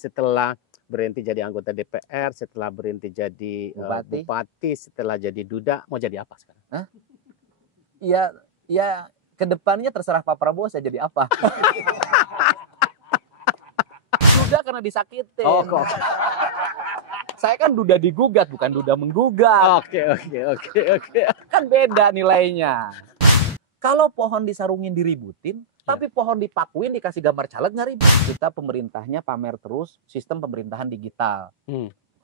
setelah berhenti jadi anggota DPR, setelah berhenti jadi bupati, setelah jadi duda, mau jadi apa sekarang? Hah? Ya kedepannya terserah Pak Prabowo saya jadi apa. Duda karena disakitin. Oh, kok. Saya kan duda digugat, bukan duda menggugat. Oke. Kan beda nilainya. Kalau pohon disarungin diributin, tapi pohon dipakuin dikasih gambar caleg nggak ribut. Kita pemerintahnya pamer terus sistem pemerintahan digital.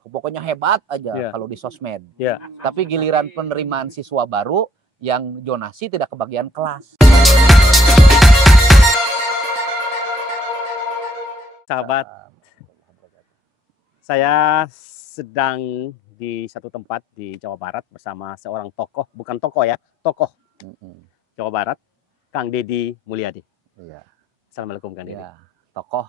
Pokoknya hebat aja kalau di sosmed. Tapi giliran penerimaan siswa baru yang zonasi tidak kebagian kelas. Sahabat, saya sedang di satu tempat di Jawa Barat bersama seorang tokoh, bukan tokoh ya, tokoh Jawa Barat, Kang Deddy Mulyadi. Iya. Assalamualaikum Kang Deddy. Ya, tokoh.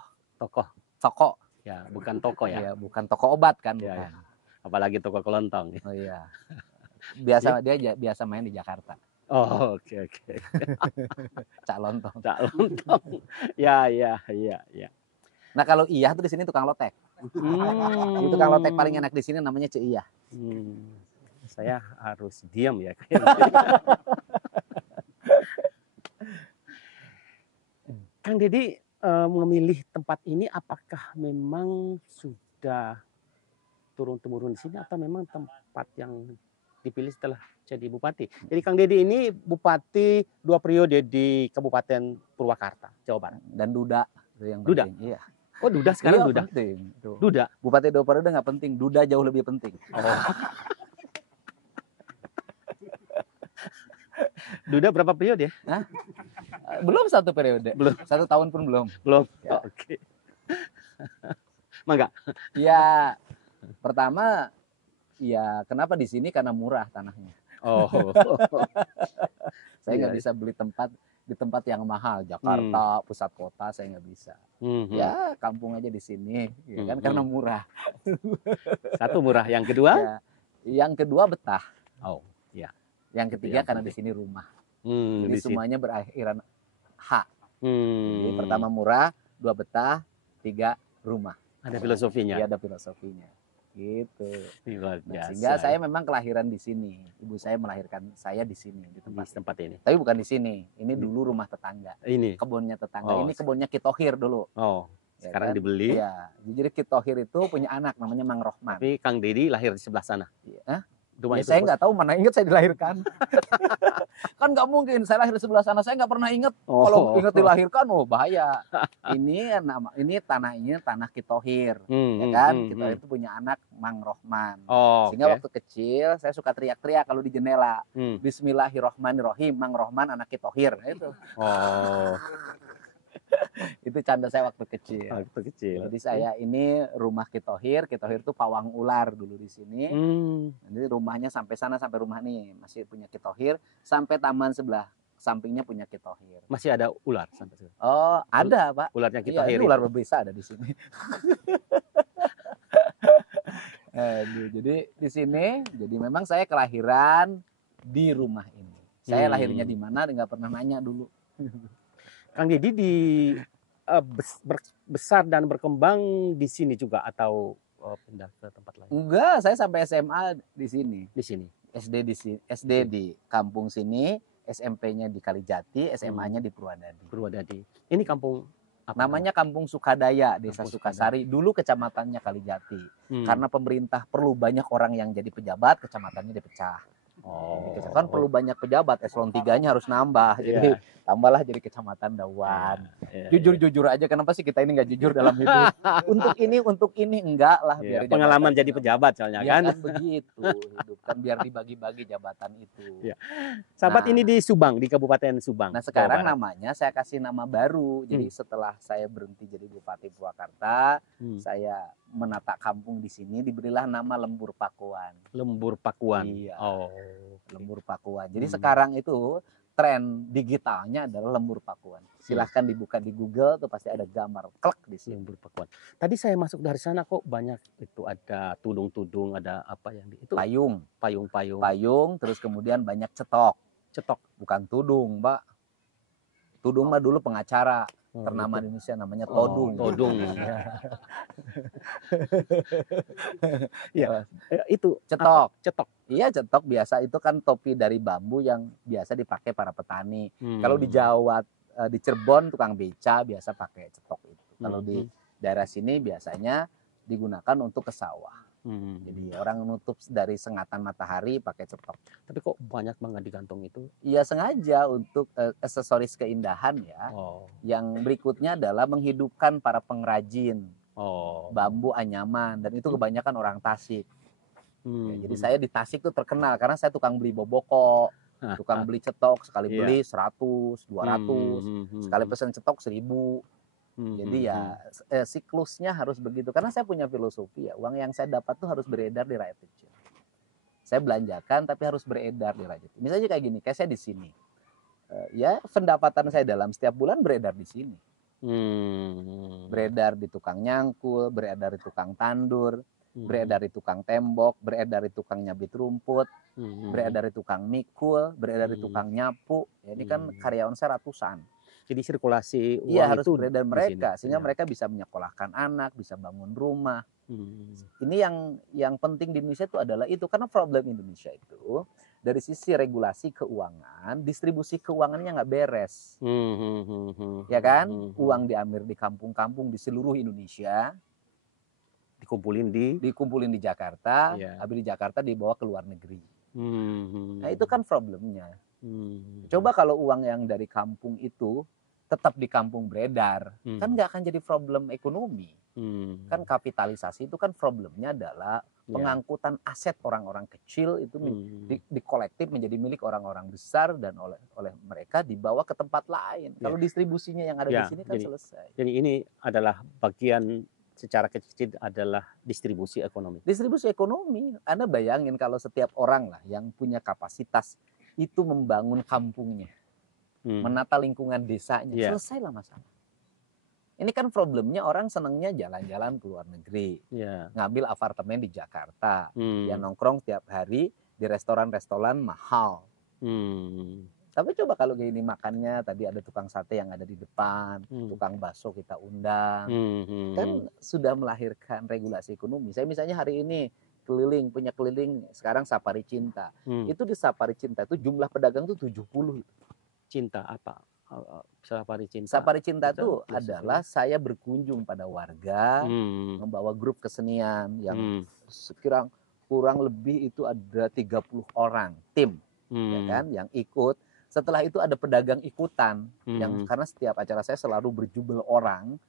Ya, bukan toko ya. Iya, bukan toko obat kan, ya, bukan. Ya. Apalagi toko kelontong. Oh iya. Biasa dia biasa main di Jakarta. Oh, oke. Cak Lontong. Ya. Nah, kalau Iya tuh di sini tukang lotek. Itu tukang lotek paling enak di sini namanya Cik Iya. Saya harus diam ya. Kang Deddy memilih tempat ini apakah memang sudah turun-temurun di sini atau memang tempat yang dipilih setelah jadi bupati? Jadi Kang Deddy ini bupati 2 periode di Kabupaten Purwakarta, Jawa Barat. Dan duda. Yang duda? Iya. Oh, duda sekarang duda? Penting. Duda? Bupati 2 periode nggak penting, duda jauh lebih penting. Oh. Duda berapa periode? Hah? Belum 1 periode. Belum. 1 tahun pun belum. Belum. Ya. Oke. Mangga. Ya, pertama ya kenapa di sini karena murah tanahnya. Oh. Saya nggak bisa beli tempat di tempat yang mahal, Jakarta pusat kota saya nggak bisa. Ya kampung aja di sini, ya kan karena murah. Satu murah, yang kedua? Ya, yang kedua betah. Oh, ya. Yang ketiga karena di sini rumah. Jadi semuanya berakhiran H. Jadi pertama murah, 2 betah, 3 rumah. Ada filosofinya. Iya, ada filosofinya. Gitu. Luar biasa. Sehingga saya memang kelahiran di sini. Ibu saya melahirkan saya di sini, di tempat ini. Tapi bukan di sini. Ini dulu rumah tetangga. Ini kebunnya tetangga. Ini kebunnya Kitohir dulu. Oh. Sekarang kan dibeli. Iya. Jadi Kitohir itu punya anak namanya Mang Rohman. Tapi Kang Deddy lahir di sebelah sana. Iya. Ya, saya nggak tahu, mana ingat saya dilahirkan. Kan nggak mungkin saya lahir di sebelah sana, saya nggak pernah ingat. Kalau ingat dilahirkan, bahaya. Ini tanah Kitohir, ya kan? Kitohir itu punya anak Mang Rohman. Sehingga waktu kecil saya suka teriak-teriak kalau di jendela. Bismillahirrohmanirrohim, Mang Rohman anak Kitohir. Nah, itu. Itu canda saya waktu kecil. Jadi saya ini rumah Kitohir itu pawang ular dulu di sini. Jadi rumahnya sampai sana, sampai rumah nih masih punya Kitohir, sampai taman sebelah sampingnya punya Kitohir. Masih ada ular sampai sekarang? Oh, ada Pak. Ularnya Kitohir. Iya, ular berbisa ada di sini. Jadi di sini, jadi memang saya kelahiran di rumah ini. Saya lahirnya di mana nggak pernah nanya dulu. Kang Deddy besar dan berkembang di sini juga atau pindah ke tempat lain? Enggak, saya sampai SMA di sini. Di sini. SD di kampung sini, SMP-nya di Kalijati, SMA-nya di Purwadadi. Ini kampung apa? Namanya Kampung Sukadaya, Desa Sukasari. Dulu kecamatannya Kalijati. Karena pemerintah perlu banyak orang yang jadi pejabat, kecamatannya dipecah. Kan perlu banyak pejabat, eselon 3-nya harus nambah. Jadi tambahlah jadi kecamatan Dawan. Jujur-jujur aja, kenapa sih kita ini nggak jujur dalam hidup? Untuk ini enggak lah. Biar pengalaman jadi pejabat soalnya kan. Kan begitu hidup kan, biar dibagi-bagi jabatan itu. Sahabat, ini di Subang, di Kabupaten Subang. Nah sekarang namanya saya kasih nama baru. Jadi setelah saya berhenti jadi Bupati Purwakarta, saya menata kampung di sini, diberilah nama Lembur Pakuan. Lembur Pakuan. Iya. Lembur Pakuan. Jadi sekarang itu tren digitalnya adalah Lembur Pakuan. Silahkan dibuka di Google, tuh pasti ada gambar klek di sini. Lembur Pakuan. Tadi saya masuk dari sana kok banyak itu, ada tudung-tudung, ada apa yang itu? Payung. Terus kemudian banyak cetok. Bukan tudung, Mbak. Tudung mah dulu pengacara. ternama gitu. di Indonesia namanya todung. Todung. Iya. Itu Cetok. Cetok. Iya, cetok biasa itu kan topi dari bambu yang biasa dipakai para petani. Kalau di Jawa, di Cirebon tukang beca biasa pakai cetok itu. Kalau di daerah sini biasanya digunakan untuk ke sawah. Jadi orang nutup dari sengatan matahari pakai cetok. Tapi kok banyak banget digantung itu? Iya, sengaja untuk aksesoris keindahan ya. Yang berikutnya adalah menghidupkan para pengrajin bambu anyaman, dan itu kebanyakan orang Tasik. Ya, jadi saya di Tasik tuh terkenal karena saya tukang beli boboko, tukang beli cetok, sekali beli 100, 200, sekali pesan cetok 1000. Jadi ya siklusnya harus begitu, karena saya punya filosofi ya, uang yang saya dapat tuh harus beredar di rakyat kecil. Saya belanjakan tapi harus beredar di rakyat kecil. Misalnya kayak gini, kayak saya di sini, ya pendapatan saya dalam setiap bulan beredar di sini. Beredar di tukang nyangkul, beredar di tukang tandur, beredar di tukang tembok, beredar di tukang nyabit rumput, beredar di tukang mikul, beredar di tukang nyapu. Ya, ini kan karyawan saya ratusan. Jadi sirkulasi uang iya, harus itu beredar mereka sehingga mereka bisa menyekolahkan anak, bisa bangun rumah. Ini yang penting di Indonesia itu adalah itu, karena problem Indonesia itu dari sisi regulasi keuangan, distribusi keuangannya nggak beres. Ya kan? Uang diambil di kampung-kampung di seluruh Indonesia, dikumpulin di Jakarta, habis di Jakarta dibawa ke luar negeri. Nah, itu kan problemnya. Coba kalau uang yang dari kampung itu tetap di kampung beredar, kan nggak akan jadi problem ekonomi. Kan kapitalisasi itu kan problemnya adalah pengangkutan aset orang-orang kecil itu di kolektif menjadi milik orang-orang besar, dan oleh mereka dibawa ke tempat lain. Kalau distribusinya yang ada di sini kan selesai. Jadi ini adalah bagian secara kecil adalah distribusi ekonomi. Distribusi ekonomi. Anda bayangin kalau setiap orang lah yang punya kapasitas itu membangun kampungnya, menata lingkungan desanya, selesailah masalah. Ini kan problemnya orang senangnya jalan-jalan ke luar negeri, ngambil apartemen di Jakarta, ya nongkrong tiap hari di restoran-restoran mahal. Tapi coba kalau gini makannya, tadi ada tukang sate yang ada di depan, tukang bakso kita undang, kan sudah melahirkan regulasi ekonomi. Saya misalnya hari ini punya keliling sekarang Safari Cinta. Itu di Safari Cinta itu jumlah pedagang tuh 70 itu. Cinta apa? Safari Cinta. Safari Cinta itu adalah saya berkunjung pada warga, membawa grup kesenian yang sekiranya kurang lebih itu ada 30 orang tim, ya kan, yang ikut. Setelah itu ada pedagang ikutan, yang karena setiap acara saya selalu berjubel orang,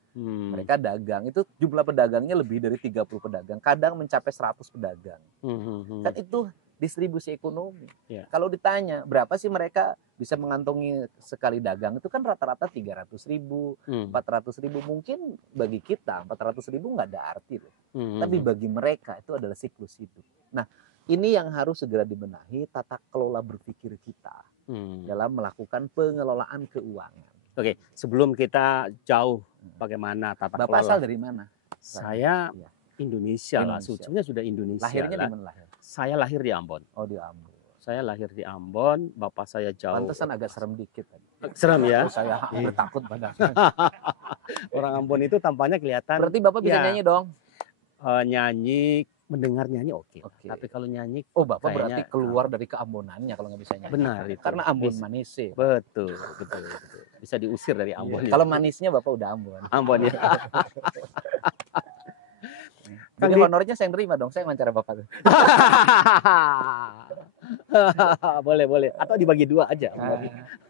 mereka dagang. Itu jumlah pedagangnya lebih dari 30 pedagang, kadang mencapai 100 pedagang. Kan itu distribusi ekonomi. Kalau ditanya berapa sih mereka bisa mengantongi sekali dagang, itu kan rata-rata 300.000, 400.000. Mungkin bagi kita 400.000 nggak ada arti loh. Tapi bagi mereka itu adalah siklus hidup. Nah, ini yang harus segera dibenahi tata kelola berpikir kita dalam melakukan pengelolaan keuangan. Oke, sebelum kita jauh bagaimana tata kelola. Bapak asal dari mana? Saya Indonesia lah, sebetulnya sudah Indonesia. Lahirnya di mana lahir? Saya lahir di Ambon. Oh, di Ambon. Saya lahir di Ambon, bapak saya jauh. Pantesan agak serem dikit tadi. Serem ya? Saya hampir takut pada. Orang Ambon itu tampaknya kelihatan. Berarti bapak bisa nyanyi dong? Nyanyi, mendengar nyanyi oke. Tapi kalau nyanyi, bapak berarti keluar dari keambonannya kalau nggak bisa nyanyi. Benar itu. Karena Ambon manis sih. Betul. Bisa diusir dari Ambon. Kalau manisnya bapak udah Ambon. Ambon ya. Jadi honornya saya terima dong, saya wawancara bapak. Boleh. Atau dibagi 2 aja.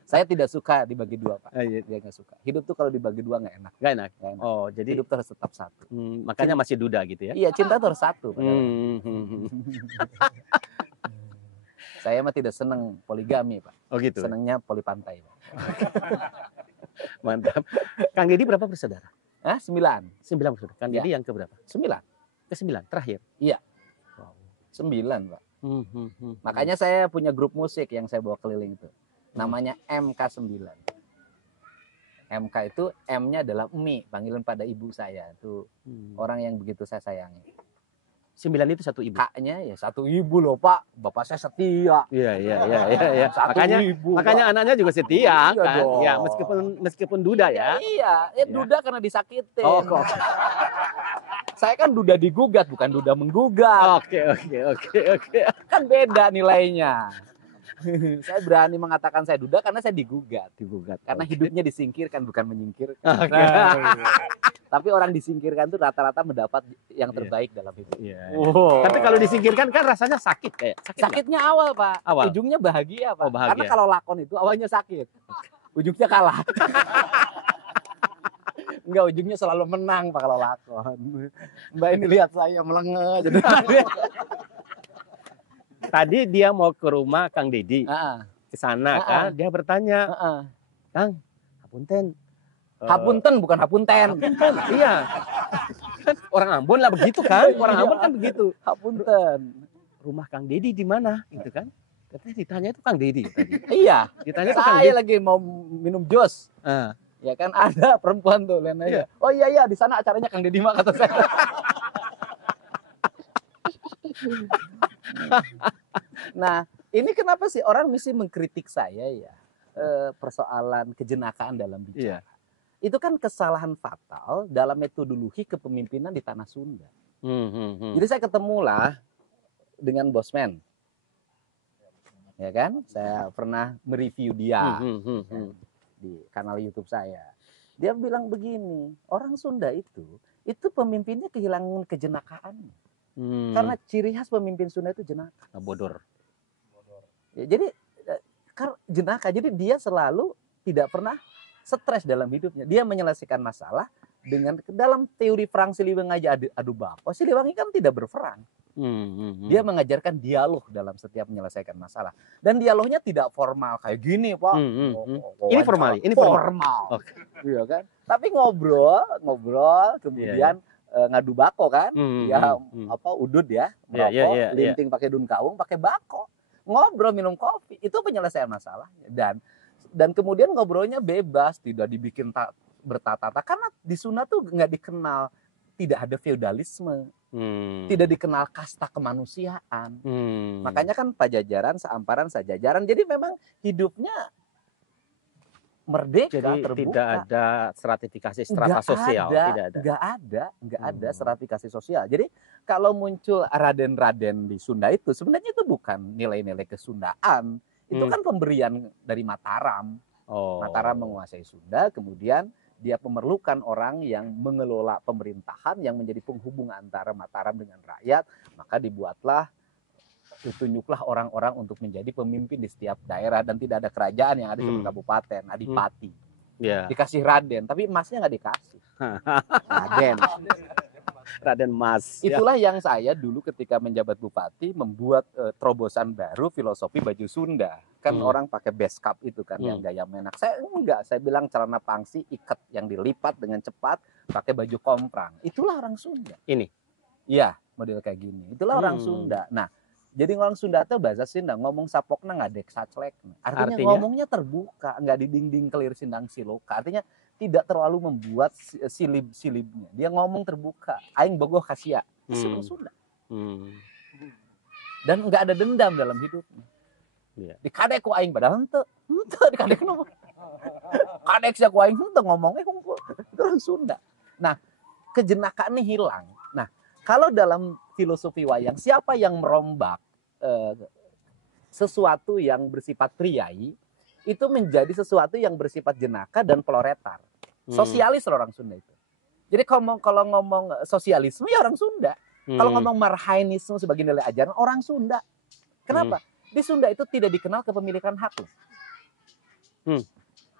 Saya tidak suka dibagi 2, Pak. Dia nggak suka. Hidup tuh kalau dibagi 2 nggak enak. Nggak enak. Oh, jadi hidup harus tetap satu. Makanya masih duda gitu ya? Iya, cinta tuh harus satu. Saya mah tidak senang poligami, Pak. Oh gitu. Senangnya poli pantai, Pak. Mantap. Kang Deddy berapa bersaudara? 9. 9 bersaudara. Kang Deddy yang keberapa? 9. Ke-9 terakhir. Iya. 9, Pak. Makanya saya punya grup musik yang saya bawa keliling itu. Namanya MK9. MK itu M-nya adalah Umi, panggilan pada ibu saya. Itu orang yang begitu saya sayangi. 9 itu satu ibu. Kaknya ya satu ibu loh Pak. Bapak saya setia. Iya. Satu ibu, Makanya Pak. anaknya juga setia Iya kan. dong. Ya, meskipun duda ya. Iya, Ya. duda karena disakitin. Oh, kok. Saya kan duda digugat, bukan duda menggugat. Oke. Kan beda nilainya. Saya berani mengatakan saya duda karena saya digugat. Karena hidupnya disingkirkan, bukan menyingkirkan. Oke. Tapi orang disingkirkan itu rata-rata mendapat yang terbaik dalam hidup. Iya. Tapi kalau disingkirkan kan rasanya sakit kayak. Sakitnya awal, Pak. Awal. Ujungnya bahagia, Pak. Oh, bahagia. Karena kalau lakon itu awalnya sakit. Ujungnya kalah. Enggak, ujungnya selalu menang Pak kalau lakon. Mbak ini lihat saya melengah jadi. Tadi dia mau ke rumah Kang Dedi. Ke sana kan, dia bertanya, "Kang, hapunten." Hapunten bukan hapunten. Iya. Kan orang Ambon lah begitu kan? Orang Ambon kan begitu. Hapunten. Rumah Kang Dedi di mana? Gitu kan? Katanya ditanya itu Kang Dedi tadi. Iya. Ditanya itu Kang Saya Dedi. lagi mau minum jus. Ya kan ada perempuan tuh lain aja. Oh iya di sana acaranya Kang Dedi mah kata saya. Nah, ini kenapa sih orang mesti mengkritik saya ya? Persoalan kejenakaan dalam bicara. Iya. Itu kan kesalahan fatal dalam metodologi kepemimpinan di tanah Sunda. Jadi saya ketemulah dengan Bosman. Ya kan? Saya pernah mereview dia di kanal YouTube saya. Dia bilang begini, orang Sunda itu pemimpinnya kehilangan kejenakaan. Karena ciri khas pemimpin Sunda itu jenaka. Bodor. Ya, jadi jenaka. Jadi dia selalu tidak pernah stres dalam hidupnya. Dia menyelesaikan masalah dengan dalam teori perang Siliwangi aja adu bako. Siliwangi kan tidak berperang. Dia mengajarkan dialog dalam setiap menyelesaikan masalah. Dan dialognya tidak formal kayak gini, Pak. Ini formal. Okay. Iya kan? Tapi ngobrol, kemudian ngadu bako kan? Udud ya, merokok, linting pakai daun kawung, pakai bako. Ngobrol, minum kopi, itu penyelesaian masalah. Dan kemudian ngobrolnya bebas, tidak dibikin bertata-tata. Karena di Sunda tuh nggak dikenal, tidak ada feodalisme. Tidak dikenal kasta kemanusiaan. Makanya kan Pajajaran, Seamparan, Sajajaran. Jadi memang hidupnya merdeka, jadi terbuka. Tidak ada stratifikasi strata sosial. Nggak ada stratifikasi sosial. Jadi kalau muncul raden-raden di Sunda itu sebenarnya itu bukan nilai-nilai kesundaan. Itu kan pemberian dari Mataram. Mataram menguasai Sunda, kemudian dia memerlukan orang yang mengelola pemerintahan yang menjadi penghubung antara Mataram dengan rakyat. Maka ditunjuklah orang-orang untuk menjadi pemimpin di setiap daerah dan tidak ada kerajaan yang ada di kabupaten, adipati. Dikasih raden, tapi emasnya nggak dikasih. Raden Mas. Itulah yang saya dulu ketika menjabat bupati membuat terobosan baru filosofi baju Sunda. Kan orang pakai base cap itu kan yang gaya menak. Saya enggak, saya bilang celana pangsi ikat yang dilipat dengan cepat, pakai baju komprang. Itulah orang Sunda. Ini. Iya, model kayak gini. Itulah orang Sunda. Nah, jadi orang Sunda tuh bahasa Sunda ngomong sapokna ngadek saclek. Artinya ngomongnya terbuka, nggak diding-ding kelir sindang siloka. Artinya tidak terlalu membuat silib-silibnya. Dia ngomong terbuka. Aing bogoh kasia. Itu orang Sunda. Dan nggak ada dendam dalam hidupnya. Dikadek ku aing padahal henteu dikadek nu. Kadek sia ku aing henteu ngomongnya kumpul. Itu orang Sunda. Nah, kejenakaan ini hilang. Nah, kalau dalam filosofi wayang, siapa yang merombak sesuatu yang bersifat priai itu menjadi sesuatu yang bersifat jenaka dan peloretar. Sosialis orang Sunda itu. Jadi kalau ngomong sosialisme ya orang Sunda. Kalau ngomong marhainisme sebagai nilai ajaran orang Sunda. Kenapa? Di Sunda itu tidak dikenal kepemilikan hak.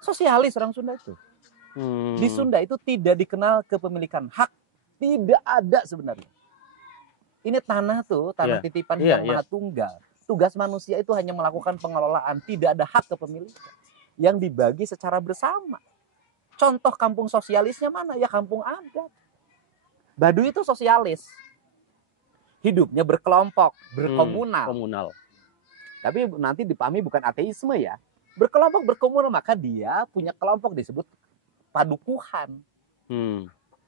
Sosialis orang Sunda itu. Di Sunda itu tidak dikenal kepemilikan hak. Tidak ada sebenarnya. Ini tanah tuh, tanah titipan yang maha tunggal. Tugas manusia itu hanya melakukan pengelolaan. Tidak ada hak kepemilikan. Yang dibagi secara bersama. Contoh kampung sosialisnya mana? Ya kampung adat. Baduy itu sosialis. Hidupnya berkelompok, berkomunal. Tapi nanti dipahami bukan ateisme ya. Berkelompok, berkomunal. Maka dia punya kelompok disebut padukuhan.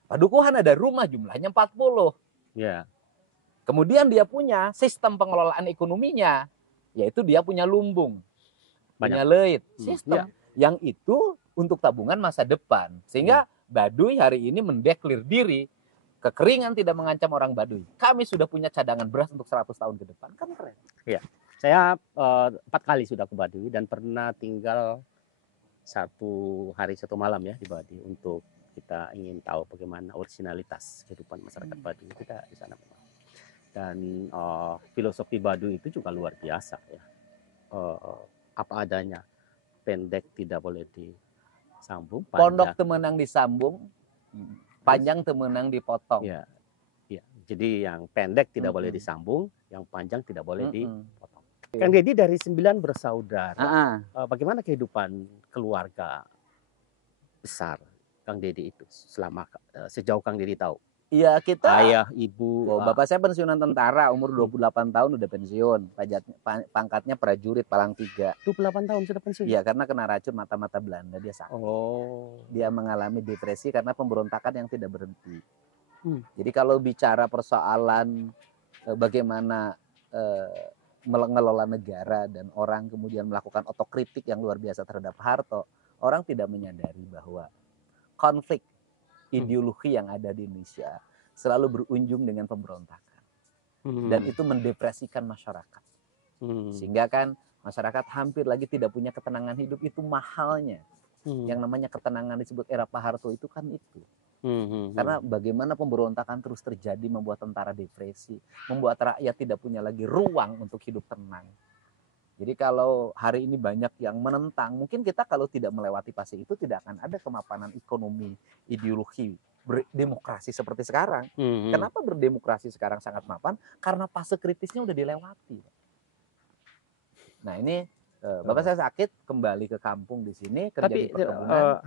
Padukuhan ada rumah jumlahnya 40. Kemudian dia punya sistem pengelolaan ekonominya, yaitu dia punya lumbung, punya leit, sistem yang itu untuk tabungan masa depan. Sehingga Baduy hari ini mendeklir diri, kekeringan tidak mengancam orang Baduy. Kami sudah punya cadangan beras untuk 100 tahun ke depan. Kan keren. Iya. Saya 4 kali sudah ke Baduy dan pernah tinggal 1 hari 1 malam ya di Baduy untuk kita ingin tahu bagaimana originalitas kehidupan masyarakat Baduy. Kita di sana. Dan filosofi Baduy itu juga luar biasa ya. Apa adanya, pendek tidak boleh disambung, pondok temenang disambung, panjang temenang dipotong. Ya, ya. Jadi yang pendek tidak boleh disambung, yang panjang tidak boleh dipotong. Kang Deddy dari 9 bersaudara, bagaimana kehidupan keluarga besar Kang Deddy itu selama sejauh Kang Deddy tahu? Iya, kita ayah, ibu. Bapak saya pensiunan tentara, umur 28 tahun udah pensiun. Pangkatnya prajurit palang 3. 28 tahun sudah pensiun? Iya, karena kena racun mata-mata Belanda, dia sakit. Dia mengalami depresi karena pemberontakan yang tidak berhenti. Jadi kalau bicara persoalan bagaimana mengelola negara dan orang kemudian melakukan otokritik yang luar biasa terhadap Harto, orang tidak menyadari bahwa konflik ideologi yang ada di Indonesia selalu berujung dengan pemberontakan. Dan itu mendepresikan masyarakat. Sehingga kan masyarakat hampir lagi tidak punya ketenangan hidup. Itu mahalnya. Yang namanya ketenangan disebut era Pak Harto itu kan itu. Karena bagaimana pemberontakan terus terjadi membuat tentara depresi, membuat rakyat tidak punya lagi ruang untuk hidup tenang. Jadi kalau hari ini banyak yang menentang, mungkin kita kalau tidak melewati fase itu tidak akan ada kemapanan ekonomi, ideologi, berdemokrasi seperti sekarang. Kenapa berdemokrasi sekarang sangat mapan? Karena fase kritisnya udah dilewati. Nah ini Bapak saya sakit, kembali ke kampung di sini, kerja di perkebunan.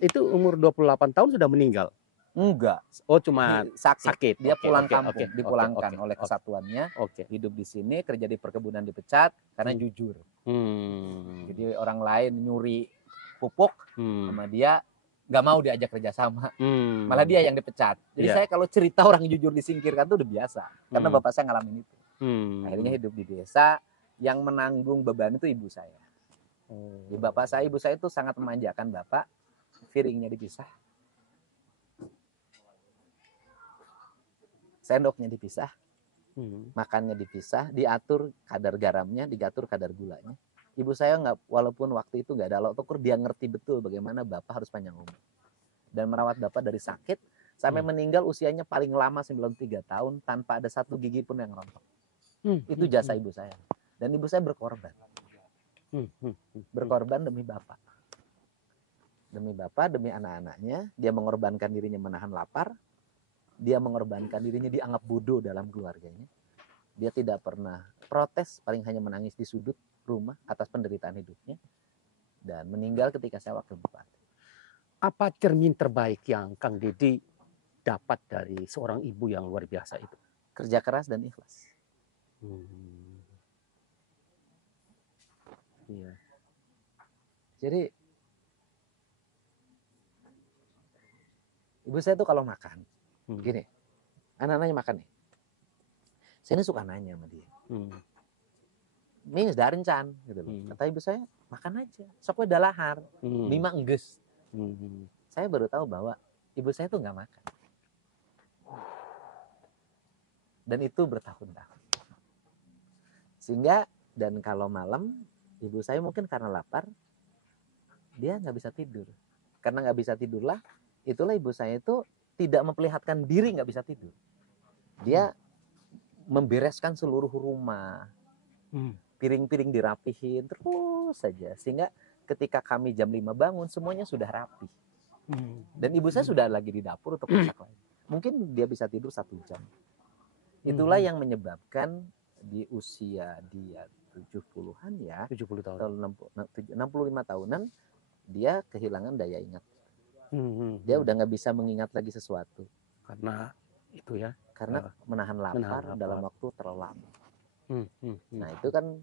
Itu umur 28 tahun sudah meninggal? Enggak. Oh, cuma sakit. Dia pulang kampung, dipulangkan oleh kesatuannya. Hidup di sini, kerja di perkebunan dipecat karena jujur. Jadi orang lain nyuri pupuk sama dia nggak mau diajak kerjasama. Malah dia yang dipecat. Jadi saya kalau cerita orang jujur disingkirkan itu udah biasa. Karena bapak saya ngalamin itu. Akhirnya hidup di desa, yang menanggung beban itu ibu saya. Bapak saya, ibu saya itu sangat memanjakan bapak. Piringnya dipisah. Sendoknya dipisah, makannya dipisah, diatur kadar garamnya, diatur kadar gulanya. Ibu saya nggak, walaupun waktu itu nggak ada alat ukur, dia ngerti betul bagaimana bapak harus panjang umur. Dan merawat bapak dari sakit sampai meninggal usianya paling lama 93 tahun tanpa ada 1 gigi pun yang rontok. Itu jasa ibu saya. Dan ibu saya berkorban. Berkorban demi bapak. Demi bapak, demi anak-anaknya, dia mengorbankan dirinya menahan lapar. Dia mengorbankan dirinya dianggap bodoh dalam keluarganya. Dia tidak pernah protes, paling hanya menangis di sudut rumah atas penderitaan hidupnya. Dan meninggal ketika saya wakil bupati. Apa cermin terbaik yang Kang Deddy dapat dari seorang ibu yang luar biasa itu? Kerja keras dan ikhlas. Iya. Jadi ibu saya tuh kalau makan, gini, anak-anaknya makan nih. Saya ini suka nanya sama dia. Ini sudah rencan, gitu loh. Kata ibu saya, makan aja. Soknya udah lahar, 5 engges. Saya baru tahu bahwa ibu saya tuh nggak makan. Dan itu bertahun-tahun. Sehingga, dan kalau malam, ibu saya mungkin karena lapar, dia nggak bisa tidur. Karena nggak bisa tidurlah, itulah ibu saya itu tidak memperlihatkan diri nggak bisa tidur. Dia membereskan seluruh rumah, piring-piring dirapihin terus saja, sehingga ketika kami jam 5 bangun semuanya sudah rapi. Dan ibu saya sudah lagi di dapur untuk masak lagi. Mungkin dia bisa tidur 1 jam. Itulah yang menyebabkan di usia dia 70-an ya, 70 tahun. 65 tahunan dia kehilangan daya ingat. Dia udah nggak bisa mengingat lagi sesuatu karena itu ya, karena menahan lapar dalam waktu terlalu lama. Nah itu kan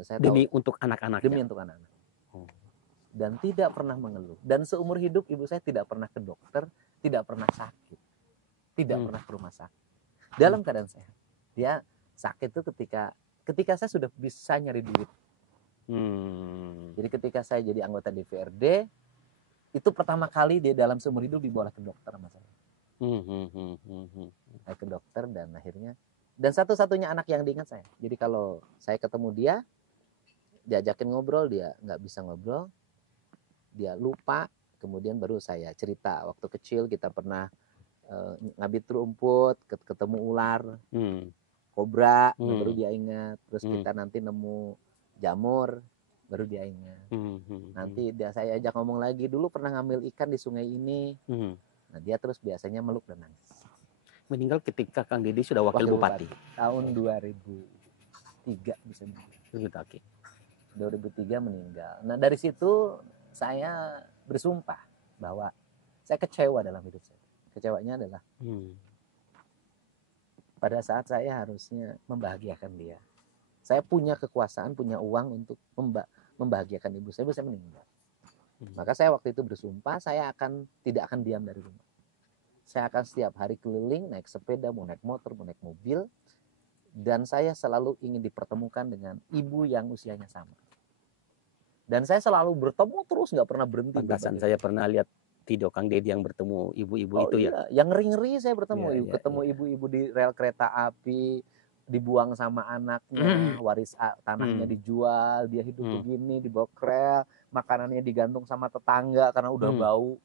saya demi tahu, untuk anak-anak, demi untuk anak-anak. Dan tidak pernah mengeluh. Dan seumur hidup ibu saya tidak pernah ke dokter, tidak pernah sakit, tidak pernah ke rumah sakit, dalam keadaan sehat. Dia sakit tuh ketika saya sudah bisa nyari duit. Jadi ketika saya jadi anggota DPRD, itu pertama kali dia dalam seumur hidup dibawa ke dokter sama saya. Ke dokter dan akhirnya, dan satu-satunya anak yang diingat saya. Jadi kalau saya ketemu dia, diajakin ngobrol, dia nggak bisa ngobrol, dia lupa. Kemudian baru saya cerita waktu kecil kita pernah ngabit rumput, ketemu ular, kobra, baru dia ingat. Terus kita nanti nemu jamur, baru dia ingat. Nanti saya ajak ngomong lagi, dulu pernah ngambil ikan di sungai ini. Nah dia terus biasanya meluk dan nangis. Meninggal ketika Kang Deddy sudah wakil bupati. Tahun 2003 bisa dibilang. Oke. 2003 meninggal. Nah dari situ saya bersumpah bahwa saya kecewa dalam hidup saya. Kecewanya adalah pada saat saya harusnya membahagiakan dia. Saya punya kekuasaan, punya uang untuk membahagiakan ibu saya meninggal. Maka saya waktu itu bersumpah saya tidak akan diam dari rumah. Saya akan setiap hari keliling, naik sepeda, mau naik motor, mau naik mobil. Dan saya selalu ingin dipertemukan dengan ibu yang usianya sama. Dan saya selalu bertemu terus, nggak pernah berhenti. Pantasan saya pernah lihat video Kang Deddy yang bertemu ibu-ibu itu ya. Yang ngeri-ngeri saya bertemu. Ketemu ibu-ibu di rel kereta api, dibuang sama anaknya, waris tanahnya dijual, dia hidup begini, dibawa ke rel, makanannya digantung sama tetangga karena udah bau.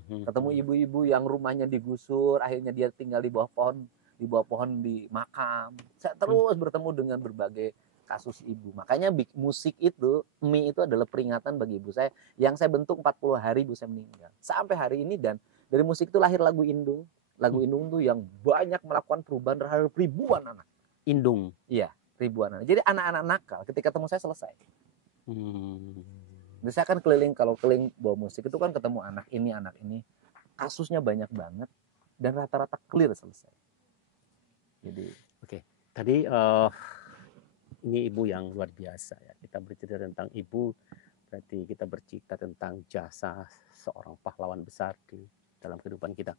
Ketemu ibu-ibu yang rumahnya digusur, akhirnya dia tinggal di bawah pohon di makam. Saya terus bertemu dengan berbagai kasus ibu. Makanya musik itu, mie itu adalah peringatan bagi ibu saya yang saya bentuk 40 hari ibu saya meninggal. Sampai hari ini, dan dari musik itu lahir lagu Indung. Lagu Indung tuh yang banyak melakukan perubahan terhadap ribuan anak. Indung? Iya, ribuan anak. Jadi anak-anak nakal ketika ketemu saya selesai. Jadi saya kan kalau keliling bawa musik itu kan ketemu anak ini. Kasusnya banyak banget dan rata-rata clear selesai. Jadi oke. Tadi ini ibu yang luar biasa ya. Kita bercerita tentang ibu, berarti kita bercerita tentang jasa seorang pahlawan besar di dalam kehidupan kita.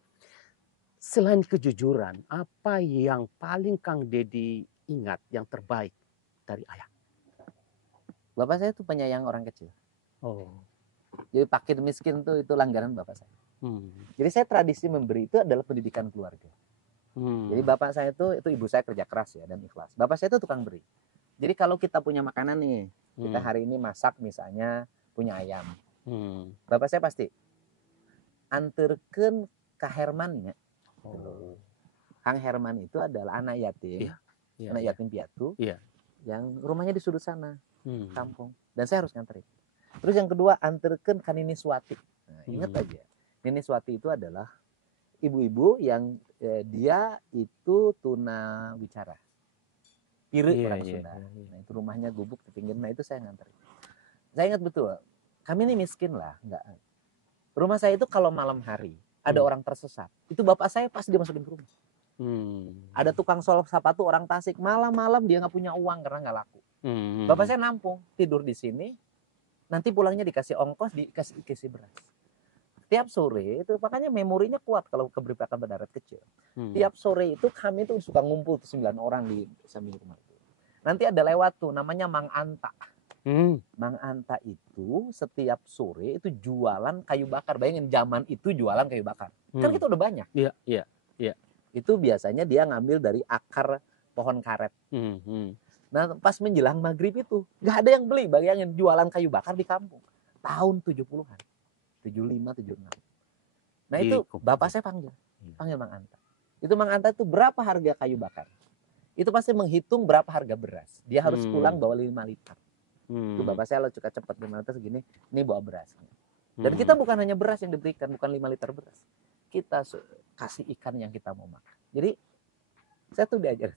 Selain kejujuran, apa yang paling Kang Deddy ingat yang terbaik dari ayah? Bapak saya itu penyayang orang kecil. Jadi fakir miskin itu langganan bapak saya. Jadi saya tradisi memberi itu adalah pendidikan keluarga. Jadi bapak saya itu ibu saya kerja keras ya dan ikhlas. Bapak saya itu tukang beri. Jadi kalau kita punya makanan nih, kita hari ini masak misalnya punya ayam. Bapak saya pasti anterken ke Herman ya. Kang Herman itu adalah anak yatim, anak yatim piatu, yang rumahnya di sudut sana, kampung. Dan saya harus nganterin. Terus yang kedua anterken ke Nini Swati. Nah, ingat aja, Nini Swati itu adalah ibu-ibu yang dia itu tuna bicara. Pire orang Sunda. Nah, itu rumahnya gubuk di pinggir. Nah, itu saya nganterin. Saya ingat betul. Kami ini miskin lah, enggak. Rumah saya itu kalau malam hari ada orang tersesat, itu bapak saya pasti dimasukin ke rumah. Ada tukang solok sepatu orang Tasik, malam-malam dia nggak punya uang karena nggak laku. Bapak saya nampung, tidur di sini, nanti pulangnya dikasih ongkos, dikasih beras. Tiap sore itu, makanya memorinya kuat kalau keberpihakan darat kecil. Tiap sore itu kami tuh suka ngumpul tuh 9 orang di samping rumah itu. Nanti ada lewat tuh namanya Mang Anta. Mang Anta itu setiap sore itu jualan kayu bakar. Bayangin zaman itu jualan kayu bakar. Kan kita udah banyak. Iya. Itu biasanya dia ngambil dari akar pohon karet. Nah pas menjelang maghrib itu nggak ada yang beli. Bayangin jualan kayu bakar di kampung. Tahun 70-an. 75, 76. Nah itu bapak saya panggil Mang Anta. Itu Mang Anta itu berapa harga kayu bakar? Itu pasti menghitung berapa harga beras. Dia harus pulang bawa 5 liter. Itu bapak saya lo cukup cepat 5 liter segini, ini bawa beras. Dan kita bukan hanya beras yang diberikan, bukan 5 liter beras. Kita kasih ikan yang kita mau makan. Jadi saya tuh diajar.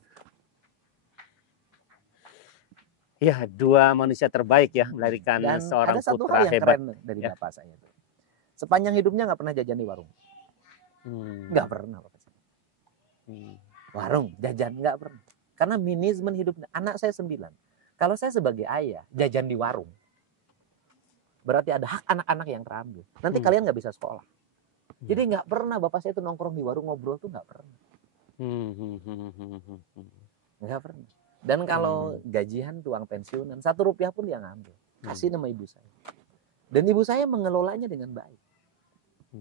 Ya, dua manusia terbaik ya, melahirkan seorang ada satu putra hal yang hebat keren dari bapak saya tuh. Sepanjang hidupnya nggak pernah jajan di warung. Nggak pernah bapak saya. Warung, jajan nggak pernah. Karena manajemen hidup anak saya 9. Kalau saya sebagai ayah jajan di warung, berarti ada hak anak-anak yang terambil. Nanti kalian nggak bisa sekolah. Jadi nggak pernah bapak saya itu nongkrong di warung ngobrol tuh nggak pernah. Nggak pernah. Dan kalau gajian tuang pensiunan, 1 rupiah pun dia ngambil. Kasih nama ibu saya. Dan ibu saya mengelolanya dengan baik.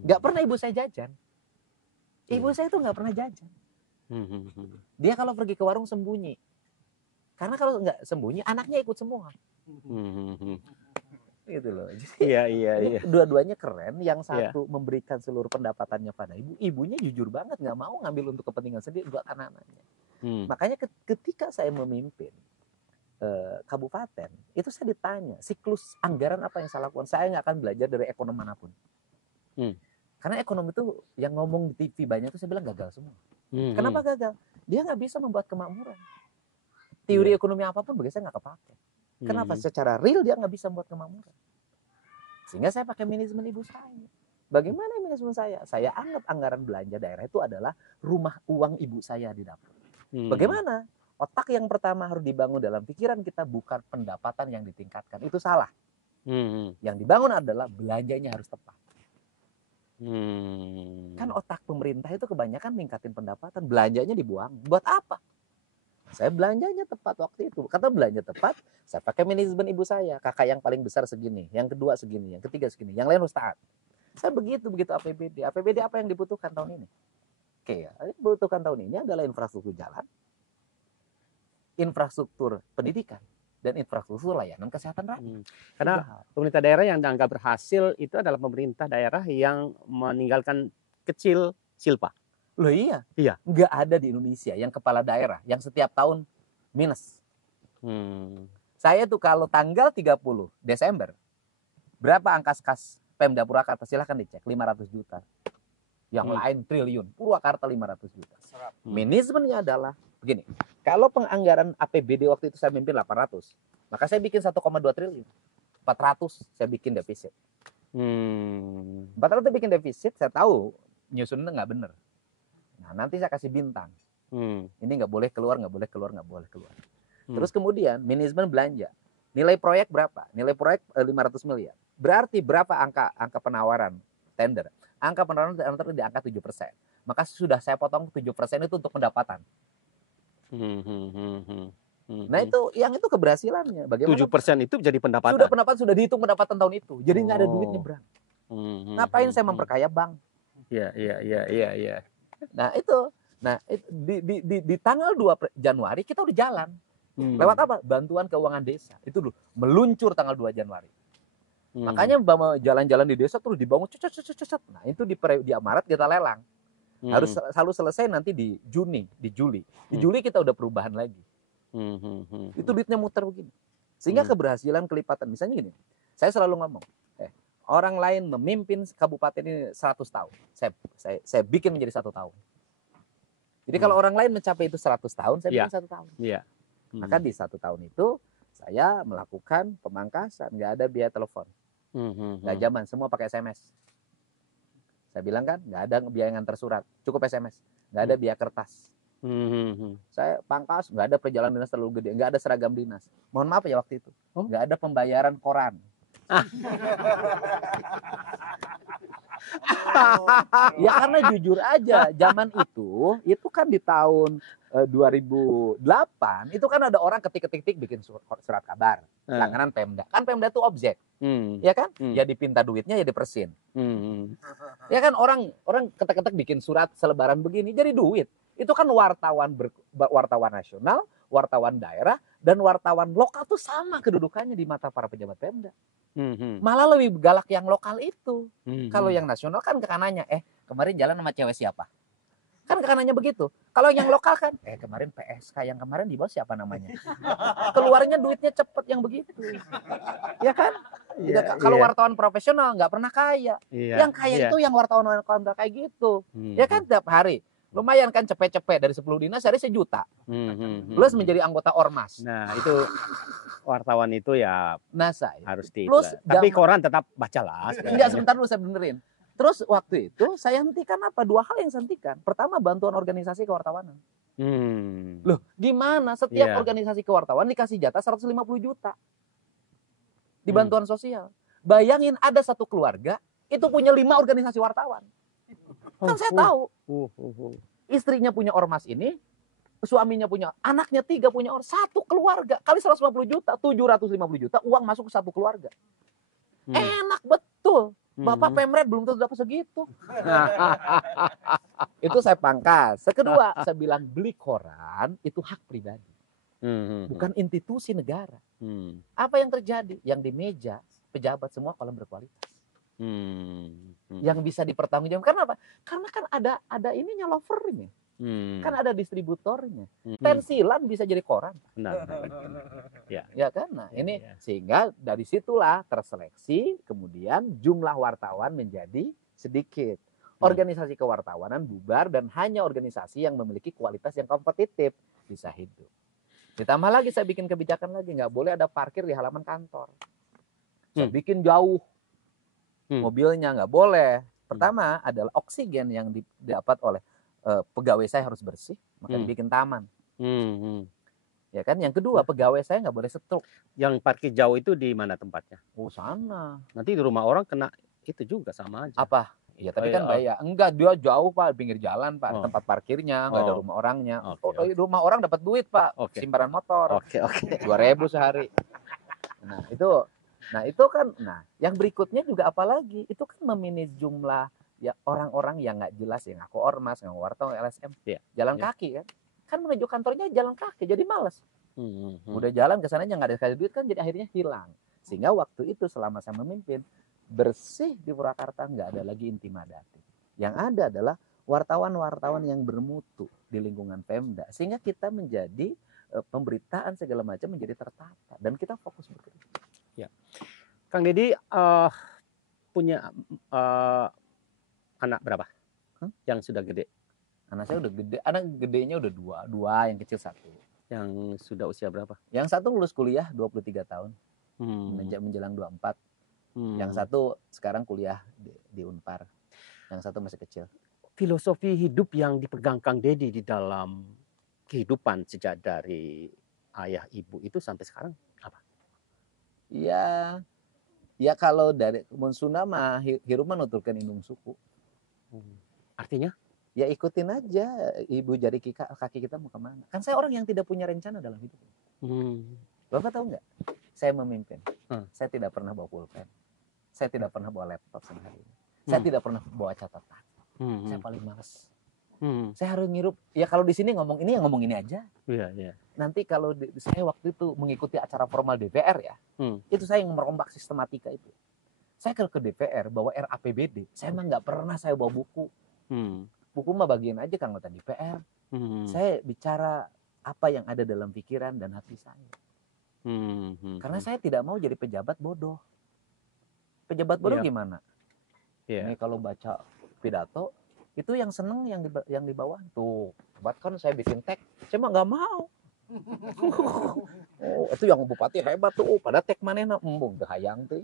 Nggak pernah ibu saya jajan. Ibu saya itu nggak pernah jajan. Dia kalau pergi ke warung sembunyi. Karena kalau nggak sembunyi, anaknya ikut semua. Gitu loh. Jadi Iya. dua-duanya keren. Yang satu memberikan seluruh pendapatannya pada ibu. Ibunya jujur banget nggak mau ngambil untuk kepentingan sendiri, buat anak-anaknya. Makanya ketika saya memimpin kabupaten, itu saya ditanya siklus anggaran apa yang saya lakukan. Saya nggak akan belajar dari ekonom manapun. Karena ekonom itu yang ngomong di TV banyak itu saya bilang gagal semua. Kenapa gagal? Dia nggak bisa membuat kemakmuran. Teori ekonomi apapun bagi saya nggak kepake. Kenapa? Secara real dia nggak bisa membuat kemakmuran. Sehingga saya pakai manajemen ibu saya. Bagaimana manajemen saya? Saya anggap anggaran belanja daerah itu adalah rumah uang ibu saya di dapur. Bagaimana? Otak yang pertama harus dibangun dalam pikiran kita bukan pendapatan yang ditingkatkan. Itu salah. Yang dibangun adalah belanjanya harus tepat. Kan otak pemerintah itu kebanyakan ningkatin pendapatan, belanjanya dibuang. Buat apa? Saya belanjanya tepat waktu itu. Kata belanja tepat, saya pakai manajemen ibu saya. Kakak yang paling besar segini, yang kedua segini, yang ketiga segini, yang lain harus taat. Saya begitu APBD. APBD apa yang dibutuhkan tahun ini? Oke, yang dibutuhkan tahun ini adalah infrastruktur jalan, infrastruktur pendidikan, dan infrastruktur layanan kesehatan rakyat. Karena pemerintah daerah yang dianggap berhasil itu adalah pemerintah daerah yang meninggalkan kecil silpa. Loh iya. Iya. Nggak ada di Indonesia yang kepala daerah yang setiap tahun minus. Saya tuh kalau tanggal 30 Desember, berapa angka kas Pemda Purwakarta? Silahkan dicek, 500 juta. Yang lain triliun, Purwakarta 500 juta. Manajemennya adalah begini, kalau penganggaran APBD waktu itu saya mimpin 800, maka saya bikin 1,2 triliun. 400 saya bikin defisit. 400 bikin defisit, saya tahu nyusunnya nggak bener. Nah, nanti saya kasih bintang. Ini nggak boleh keluar, nggak boleh keluar, nggak boleh keluar. Terus kemudian manajemen belanja. Nilai proyek berapa? Nilai proyek 500 miliar. Berarti berapa angka penawaran tender? Angka penawaran tender di angka 7%. Maka sudah saya potong 7% itu untuk pendapatan. Nah itu keberhasilannya. Bagaimana? 7% itu jadi pendapatan. Sudah dihitung pendapatan tahun itu. Jadi nggak ada duit nyebrang. Ngapain saya memperkaya bank? Iya. Nah di tanggal 2 Januari kita udah jalan. Lewat apa? Bantuan keuangan desa. Itu dulu meluncur tanggal 2 Januari. Makanya jalan-jalan di desa terus dibangun. Nah itu di Amarat kita lelang. Harus selalu selesai nanti di Juli. Di Juli kita udah perubahan lagi. Itu duitnya muter begini. Sehingga keberhasilan kelipatan. Misalnya gini, saya selalu ngomong, orang lain memimpin kabupaten ini 100 tahun. Saya bikin menjadi 1 tahun. Jadi kalau orang lain mencapai itu 100 tahun, saya bikin 1 tahun. Maka di 1 tahun itu saya melakukan pemangkasan, nggak ada biaya telepon, nggak zaman, semua pakai SMS. Saya bilang kan, nggak ada biaya ngantar surat, cukup SMS, nggak ada biaya kertas. Saya pangkas, nggak ada perjalanan dinas terlalu gede, nggak ada seragam dinas. Mohon maaf ya waktu itu, nggak ada pembayaran koran. Ya karena jujur aja, zaman itu kan di tahun 2008 itu kan ada orang ketik bikin surat kabar, tanganan Pemda. Kan Pemda itu objek, ya kan? Ya dipinta duitnya ya dipersin. Ya kan orang ketek bikin surat selebaran begini jadi duit. Itu kan wartawan nasional, wartawan daerah, dan wartawan lokal tuh sama kedudukannya di mata para pejabat Pemda. Malah lebih galak yang lokal itu. Kalau yang nasional kan kekanannya, kemarin jalan sama cewek siapa? Kan kekanannya begitu. Kalau yang lokal kan, kemarin PSK, yang kemarin di bawah siapa namanya? Keluarnya duitnya cepet yang begitu. Ya kan? Kalau wartawan profesional nggak pernah kaya. Yang kaya itu yang wartawan kayak gitu. Ya kan tiap hari. Lumayan kan cepet-cepet dari 10 dinas hari 1 juta. Plus menjadi anggota ormas. Nah itu wartawan itu ya harus di plus tapi koran tetap bacalah. Enggak, sebentar dulu saya benerin. Terus waktu itu saya hentikan apa? 2 hal yang saya hentikan. Pertama, bantuan organisasi kewartawanan. Loh gimana setiap organisasi kewartawan dikasih jatah 150 juta di bantuan sosial. Bayangin ada satu keluarga itu punya 5 organisasi wartawan. Kan saya tahu. Istrinya punya ormas ini, suaminya punya, anaknya 3 punya orang, satu keluarga kali 150 juta, 750 juta uang masuk ke satu keluarga. Enak betul. Bapak Pemret belum tentu dapat segitu. Itu saya pangkas. Kedua, saya bilang beli koran itu hak pribadi. Bukan institusi negara. Apa yang terjadi? Yang di meja pejabat semua kolam berkualitas. Yang bisa dipertanggungjawabkan. Karena apa? Karena kan ada ininya lovernya. Kan ada distributornya. Tensilan bisa jadi koran. Benar. Ya kan? Nah, ini sehingga dari situlah terseleksi, kemudian jumlah wartawan menjadi sedikit. Organisasi kewartawanan bubar dan hanya organisasi yang memiliki kualitas yang kompetitif bisa hidup. Ditambah lagi saya bikin kebijakan lagi, nggak boleh ada parkir di halaman kantor. Saya bikin jauh mobilnya, nggak boleh. Pertama adalah oksigen yang didapat oleh pegawai saya harus bersih, maka dibikin taman. Ya kan? Yang kedua, pegawai saya nggak boleh stroke. Yang parkir jauh itu di mana tempatnya? Oh, sana. Nanti di rumah orang kena itu juga sama aja. Apa? Iya, tapi kan bayar. Enggak, dia jauh Pak, pinggir jalan Pak, tempat parkirnya, nggak ada rumah orangnya. Rumah orang dapat duit Pak, simpanan motor. 2.000 sehari. Nah itu kan, yang berikutnya juga apalagi, itu kan memanage jumlah ya orang-orang yang nggak jelas, yang ngaku ormas, ngaku wartawan, LSM, jalan kaki kan menuju kantornya jalan kaki, jadi males. Udah jalan ke sana aja nggak ada kasih duit kan, jadi akhirnya hilang. Sehingga waktu itu selama saya memimpin, bersih di Purwakarta, nggak ada lagi intimidatif. Yang ada adalah wartawan-wartawan yang bermutu di lingkungan Pemda, sehingga kita menjadi pemberitaan segala macam menjadi tertata dan kita fokus bekerja. Ya, Kang Deddy punya anak berapa? Yang sudah gede? Anak saya udah gede, anak gedenya udah dua, yang kecil 1. Yang sudah usia berapa? Yang 1 lulus kuliah 23 tahun, menjelang 24. Yang 1 sekarang kuliah di Unpar, yang 1 masih kecil. Filosofi hidup yang dipegang Kang Deddy di dalam kehidupan sejak dari ayah ibu itu sampai sekarang apa? Ya kalau dari Munsuna mah hirup nuturkeun indung suku. Artinya? Ya ikutin aja ibu jari kaki kita mau kemana. Kan saya orang yang tidak punya rencana dalam hidup. Bapak tahu nggak? Saya memimpin. Saya tidak pernah bawa pulpen. Saya tidak pernah bawa laptop sehari ini. Saya tidak pernah bawa catatan. Saya paling malas. Saya harus ngirup. Ya kalau di sini ngomong ini ya ngomong ini aja. Iya. Nanti kalau saya waktu itu mengikuti acara formal DPR ya, itu saya yang merombak sistematika itu. Saya ke DPR bawa RAPBD. Saya emang nggak pernah saya bawa buku. Buku mah bagian aja ke anggota DPR. Saya bicara apa yang ada dalam pikiran dan hati saya. Karena saya tidak mau jadi pejabat bodoh. Pejabat bodoh gimana? Ini kalau baca pidato itu yang seneng yang di bawah tuh. Buat kan saya bikin teks, saya mah nggak mau. Oh, itu yang bupati hebat tuh. Pada teks manehna embung teu hayang teh.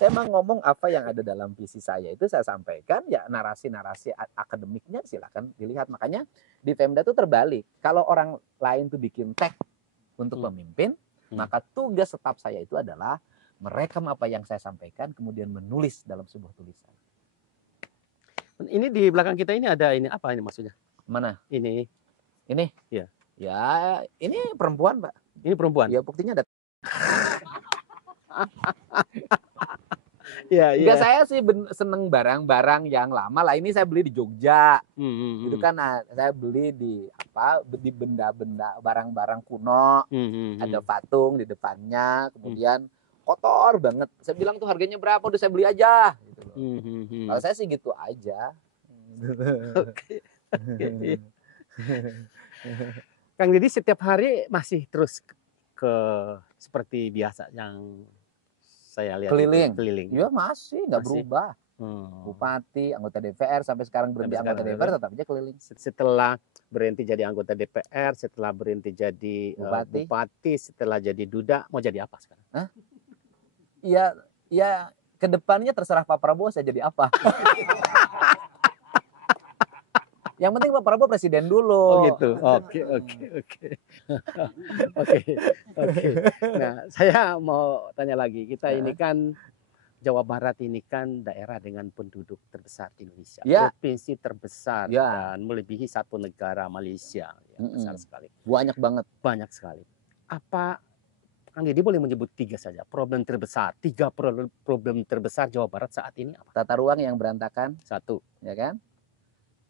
Saya mah ngomong apa yang ada dalam visi saya itu saya sampaikan, ya narasi-narasi akademiknya silakan dilihat. Makanya di Pemda tuh terbalik. Kalau orang lain tuh bikin teks untuk pemimpin, maka tugas staf saya itu adalah merekam apa yang saya sampaikan kemudian menulis dalam sebuah tulisan. Ini di belakang kita ini ada ini apa ini maksudnya? Mana? Ini. Ya. Ya, ini perempuan, Pak. Ini perempuan. Ya, buktinya ada. Iya. Saya sih seneng barang-barang yang lama lah. Ini saya beli di Jogja. Itu kan saya beli di benda-benda barang-barang kuno. Ada patung di depannya, kemudian kotor banget. Saya bilang tuh harganya berapa, udah saya beli aja gitu loh. Kalau saya sih gitu aja. Kang Deddy setiap hari masih terus ke seperti biasa yang saya lihat keliling. Ya masih nggak berubah. Bupati, anggota DPR sampai sekarang berhenti anggota DPR tetap aja keliling. Setelah berhenti jadi anggota DPR, setelah berhenti jadi bupati, setelah jadi duda, mau jadi apa sekarang? Ya kedepannya terserah Pak Prabowo saya jadi apa. Yang penting Pak Prabowo presiden dulu. Oh gitu. Oke. Nah, saya mau tanya lagi. Kita ini kan Jawa Barat ini kan daerah dengan penduduk terbesar di Indonesia, Ya. provinsi terbesar Ya. dan melebihi satu negara Malaysia, ya, besar sekali, Banyak banget. banyak sekali. Apa Kang Deddy boleh menyebut 3 saja problem terbesar, 3 problem terbesar Jawa Barat saat ini apa? Tata ruang yang berantakan, 1, ya kan?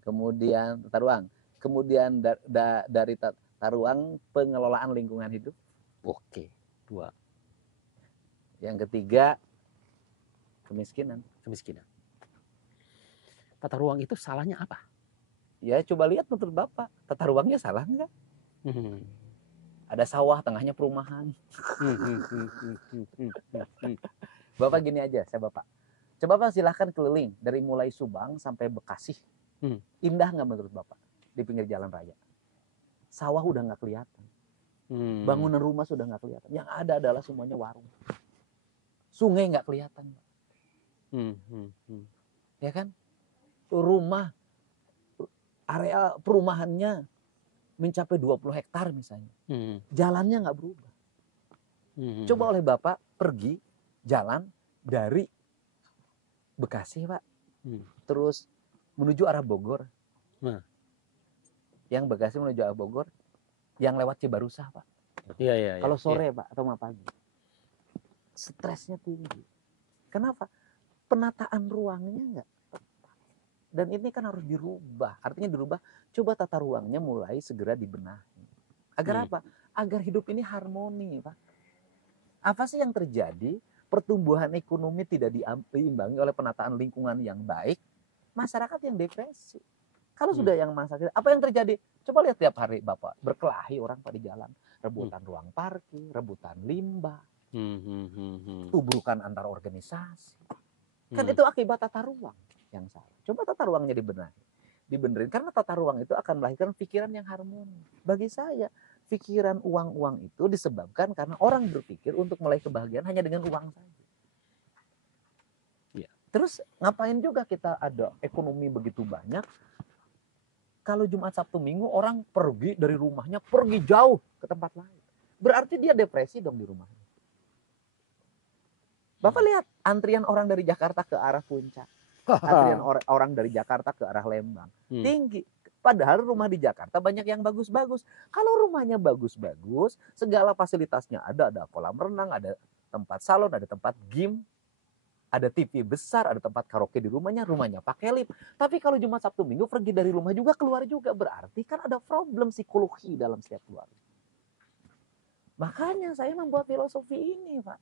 Kemudian tata ruang, kemudian dari tata ruang pengelolaan lingkungan hidup. oke. 2, Yang ketiga kemiskinan. Tata ruang itu salahnya apa? Ya coba lihat menurut Bapak, tata ruangnya salah nggak? Ada sawah, tengahnya perumahan. Bapak gini aja, saya Bapak. Coba Bapak silahkan keliling dari mulai Subang sampai Bekasi. Indah nggak menurut Bapak di pinggir jalan raya? Sawah udah nggak kelihatan. Bangunan rumah sudah nggak kelihatan. Yang ada adalah semuanya warung. Sungai nggak kelihatan. Ya kan? Rumah, area perumahannya mencapai 20 hektar misalnya. Jalannya nggak berubah. Coba oleh Bapak pergi jalan dari Bekasi, Pak. Terus menuju arah Bogor. Yang Bekasi menuju arah Bogor, yang lewat Cibarusah, Pak. Iya. Kalau sore, Pak, atau pagi. Stresnya tinggi. Kenapa? Penataan ruangnya nggak tepat. Dan ini kan harus dirubah. Artinya dirubah, coba tata ruangnya mulai segera dibenahi. Agar apa? Agar hidup ini harmoni, Pak. Apa sih yang terjadi? Pertumbuhan ekonomi tidak diimbangi oleh penataan lingkungan yang baik, masyarakat yang depresi. Kalau sudah yang masalah, apa yang terjadi? Coba lihat tiap hari Bapak, berkelahi orang Pak di jalan. Rebutan ruang parkir, rebutan limbah, tubrukan antar organisasi. Kan itu akibat tata ruang yang salah. Coba tata ruangnya dibenerin. Karena tata ruang itu akan melahirkan pikiran yang harmoni. Bagi saya, pikiran uang-uang itu disebabkan karena orang berpikir untuk meraih kebahagiaan hanya dengan uang saja. Ya. Terus ngapain juga kita ada ekonomi begitu banyak, kalau Jumat Sabtu Minggu orang pergi dari rumahnya, pergi jauh ke tempat lain. Berarti dia depresi dong di rumahnya. Bapak lihat antrian orang dari Jakarta ke arah Puncak. Antrian orang dari Jakarta ke arah Lembang. Tinggi. Padahal rumah di Jakarta banyak yang bagus-bagus. Kalau rumahnya bagus-bagus, segala fasilitasnya ada kolam renang, ada tempat salon, ada tempat gym, ada TV besar, ada tempat karaoke di rumahnya pakai lift. Tapi kalau Jumat Sabtu Minggu pergi dari rumah juga, keluar juga, berarti kan ada problem psikologi dalam setiap keluarga. Makanya saya membuat filosofi ini, Pak.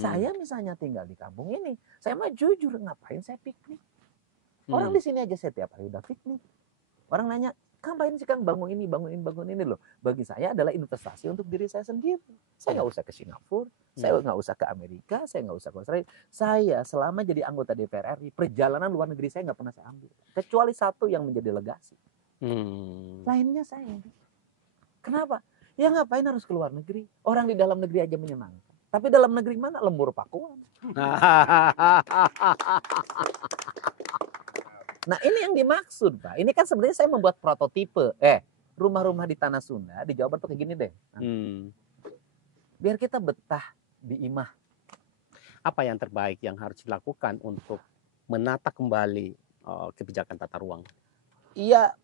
Saya misalnya tinggal di kampung ini, saya mah jujur, ngapain saya piknik? Orang di sini aja saya tiap hari udah piknik. Orang nanya, ngapain sih Kang bangun ini loh. Bagi saya adalah investasi untuk diri saya sendiri. Saya nggak usah ke Singapura, saya nggak usah ke Amerika, saya nggak usah ke Australia. Saya selama jadi anggota DPR RI, perjalanan luar negeri saya nggak pernah saya ambil. Kecuali satu yang menjadi legasi. Lainnya saya. Kenapa? Ya ngapain harus ke luar negeri? Orang di dalam negeri aja menyenangkan. Tapi dalam negeri mana? Lembur pakuan. Nah ini yang dimaksud, Pak. Ini kan sebenarnya saya membuat prototipe. Rumah-rumah di Tanah Sunda, di Jawa Barat tuh kayak gini deh. Biar kita betah di imah. Apa yang terbaik yang harus dilakukan untuk menata kembali kebijakan tata ruang? Iya,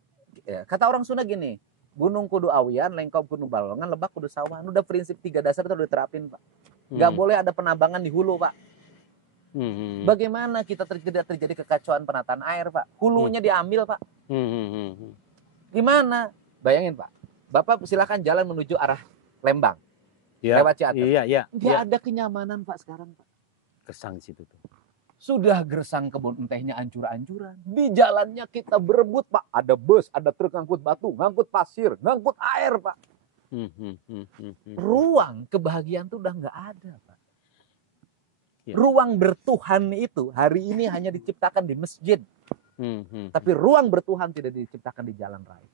kata orang Sunda gini, Gunung kudu awian, lengkop kudu balongan, lebak kudu sawan. Udah prinsip 3 dasar itu udah diterapin, Pak. Nggak boleh ada penambangan di hulu, Pak. Bagaimana kita tidak terjadi kekacauan penataan air, Pak? Hulunya diambil, Pak. Gimana? Bayangin, Pak. Bapak silakan jalan menuju arah Lembang. Ya. Lewat Ciater. Iya. Nggak ada kenyamanan, Pak, sekarang, Pak. Gersang situ tuh. Sudah gersang, kebun entehnya ancur-ancuran. Di jalannya kita berebut, Pak. Ada bus, ada truk ngangkut batu, ngangkut pasir, ngangkut air, Pak. Ruang kebahagiaan itu udah nggak ada, Pak. Ya. Ruang bertuhan itu hari ini hanya diciptakan di masjid. Tapi ruang bertuhan tidak diciptakan di jalan raya.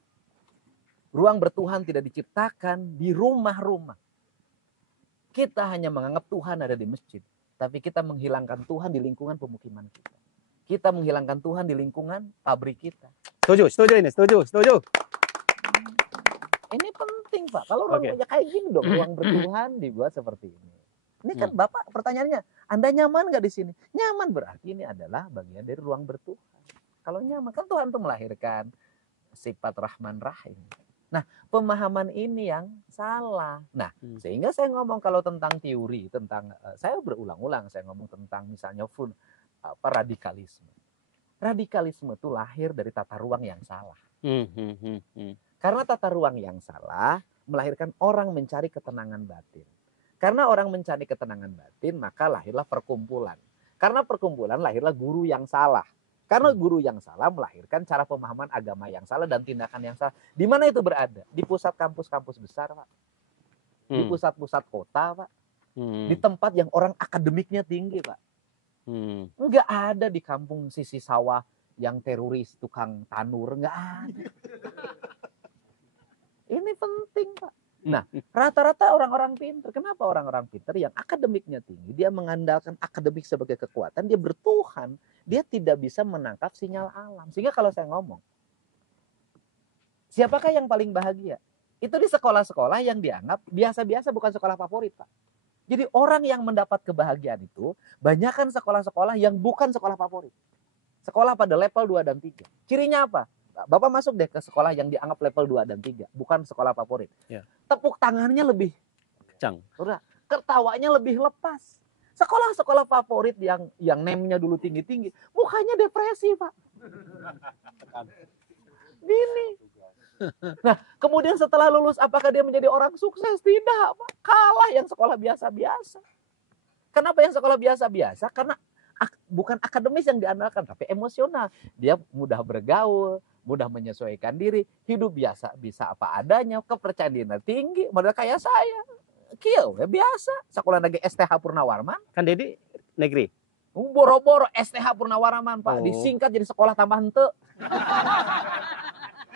Ruang bertuhan tidak diciptakan di rumah-rumah. Kita hanya menganggap Tuhan ada di masjid. Tapi kita menghilangkan Tuhan di lingkungan pemukiman kita. Kita menghilangkan Tuhan di lingkungan pabrik kita. Setuju. Ini penting, Pak. Kalau ruang kayak gini dong, ruang bertuhan dibuat seperti ini. Ini kan Bapak pertanyaannya, Anda nyaman nggak di sini? Nyaman berarti ini adalah bagian dari ruang bertuhan. Kalau nyaman kan Tuhan tuh melahirkan sifat Rahman Rahim. Nah, pemahaman ini yang salah. Nah, sehingga saya ngomong kalau tentang teori, tentang saya berulang-ulang saya ngomong tentang misalnya radikalisme. Radikalisme itu lahir dari tata ruang yang salah. Karena tata ruang yang salah melahirkan orang mencari ketenangan batin. Karena orang mencari ketenangan batin, maka lahirlah perkumpulan. Karena perkumpulan lahirlah guru yang salah. Karena guru yang salah melahirkan cara pemahaman agama yang salah dan tindakan yang salah. Di mana itu berada? Di pusat kampus-kampus besar, Pak. Di pusat-pusat kota, Pak. Di tempat yang orang akademiknya tinggi, Pak. Enggak ada di kampung sisi sawah yang teroris, tukang tanur. Enggak ada. Ini penting, Pak. Nah, rata-rata orang-orang pintar. Kenapa orang-orang pintar yang akademiknya tinggi, dia mengandalkan akademik sebagai kekuatan, dia bertuhan, dia tidak bisa menangkap sinyal alam. Sehingga kalau saya ngomong, siapakah yang paling bahagia? Itu di sekolah-sekolah yang dianggap biasa-biasa, bukan sekolah favorit, Pak. Jadi orang yang mendapat kebahagiaan itu, banyakkan sekolah-sekolah yang bukan sekolah favorit. Sekolah pada level 2 dan 3. Cirinya apa? Bapak masuk deh ke sekolah yang dianggap level 2 dan 3, bukan sekolah favorit. Ya. Tepuk tangannya lebih kencang. Ketawanya lebih lepas. Sekolah-sekolah favorit yang name-nya dulu tinggi-tinggi, mukanya depresi, Pak. Gini. Nah, kemudian setelah lulus apakah dia menjadi orang sukses? Tidak, Pak. Kalah yang sekolah biasa-biasa. Kenapa yang sekolah biasa-biasa? Karena bukan akademis yang diandalkan, tapi emosional. Dia mudah bergaul, mudah menyesuaikan diri, hidup biasa, bisa apa adanya, kepercayaan diri tinggi, model kayak saya. Kieu ya biasa, sekolah negeri STH Purnawarman. Kan Dedi negeri. Boro-boro STH Purnawarman, Pak, disingkat jadi sekolah tambahan teu.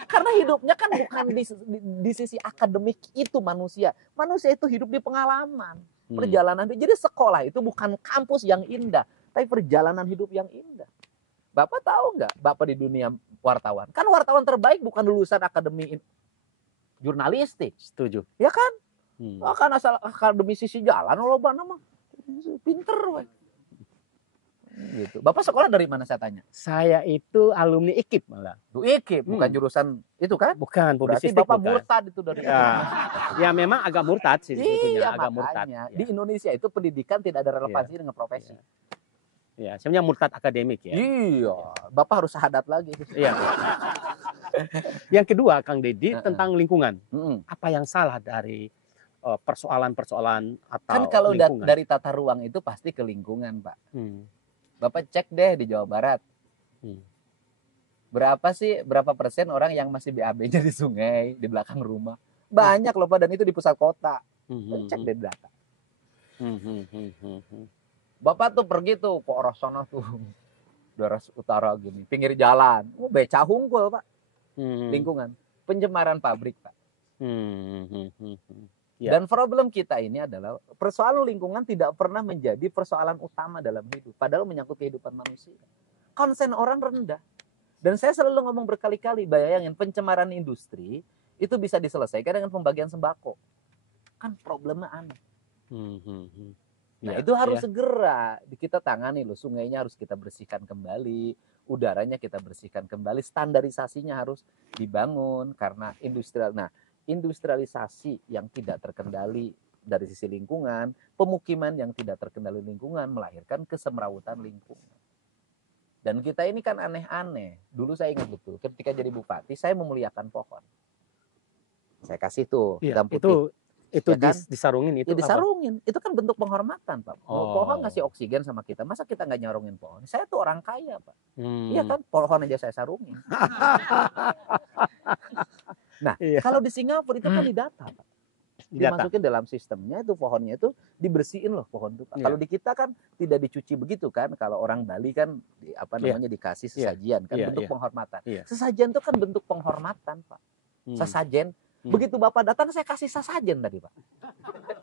Karena hidupnya kan bukan di sisi akademik itu manusia. Manusia itu hidup di pengalaman, perjalanan. Jadi sekolah itu bukan kampus yang indah, tapi perjalanan hidup yang indah. Bapak tahu nggak, Bapak di dunia wartawan, kan wartawan terbaik bukan lulusan akademi jurnalistik. Setuju. Ya kan? Kan asal akademisi si jalan, loba nama pinter, we. Gitu. Bapak sekolah dari mana saya tanya? Saya itu alumni IKIP malah. IKIP, bukan jurusan itu kan? Bukan, publisistik. Berarti Bapak murtad itu dari ya memang agak murtad sih sebetulnya, agak murtad. Di Indonesia itu pendidikan tidak ada relevansi dengan profesi. Ya, sebenarnya murtad akademik ya. Iya, Bapak harus syahadat lagi. Iya. Yang kedua, Kang Dedi, tentang lingkungan. Apa yang salah dari persoalan-persoalan atau kan kalau lingkungan? Dari tata ruang itu pasti ke lingkungan, Pak. Bapak cek deh di Jawa Barat. Berapa persen orang yang masih BAB-nya di sungai, di belakang rumah? Banyak loh, Pak, dan itu di pusat kota. Cek deh data. Bapak tuh pergi tuh ke arah sana tuh, daerah utara gini, pinggir jalan, beca hungkul, Pak. Lingkungan, pencemaran pabrik, Pak. Ya. Dan problem kita ini adalah persoalan lingkungan tidak pernah menjadi persoalan utama dalam hidup, padahal menyangkut kehidupan manusia. Konsen orang rendah. Dan saya selalu ngomong berkali-kali, bayangin pencemaran industri itu bisa diselesaikan dengan pembagian sembako. Kan problemnya aneh. Nah, itu harus segera kita tangani loh. Sungainya harus kita bersihkan kembali, udaranya kita bersihkan kembali, standarisasinya harus dibangun karena industrialisasi yang tidak terkendali dari sisi lingkungan, pemukiman yang tidak terkendali lingkungan melahirkan kesemrawutan lingkungan. Dan kita ini kan aneh-aneh. Dulu saya ingat betul, ketika jadi bupati, saya memuliakan pohon. Saya kasih tuh hitam putih. Itu ya kan? Disarungin itu. Ya, disarungin. Itu kan bentuk penghormatan, Pak. Pohon ngasih oksigen sama kita. Masa kita nggak nyarungin pohon? Saya tuh orang kaya, Pak. Iya kan? Pohon aja saya sarungin. Nah, kalau di Singapura itu kan didata, Pak. Dimasukin dalam sistemnya itu pohonnya itu dibersihin loh pohon itu, Pak. Kalau di kita kan tidak dicuci begitu kan. Kalau orang Bali kan dikasih sesajian kan bentuk penghormatan. Sesajen itu kan bentuk penghormatan, Pak. Sesajen. Begitu Bapak datang saya kasih sesajen tadi, Pak.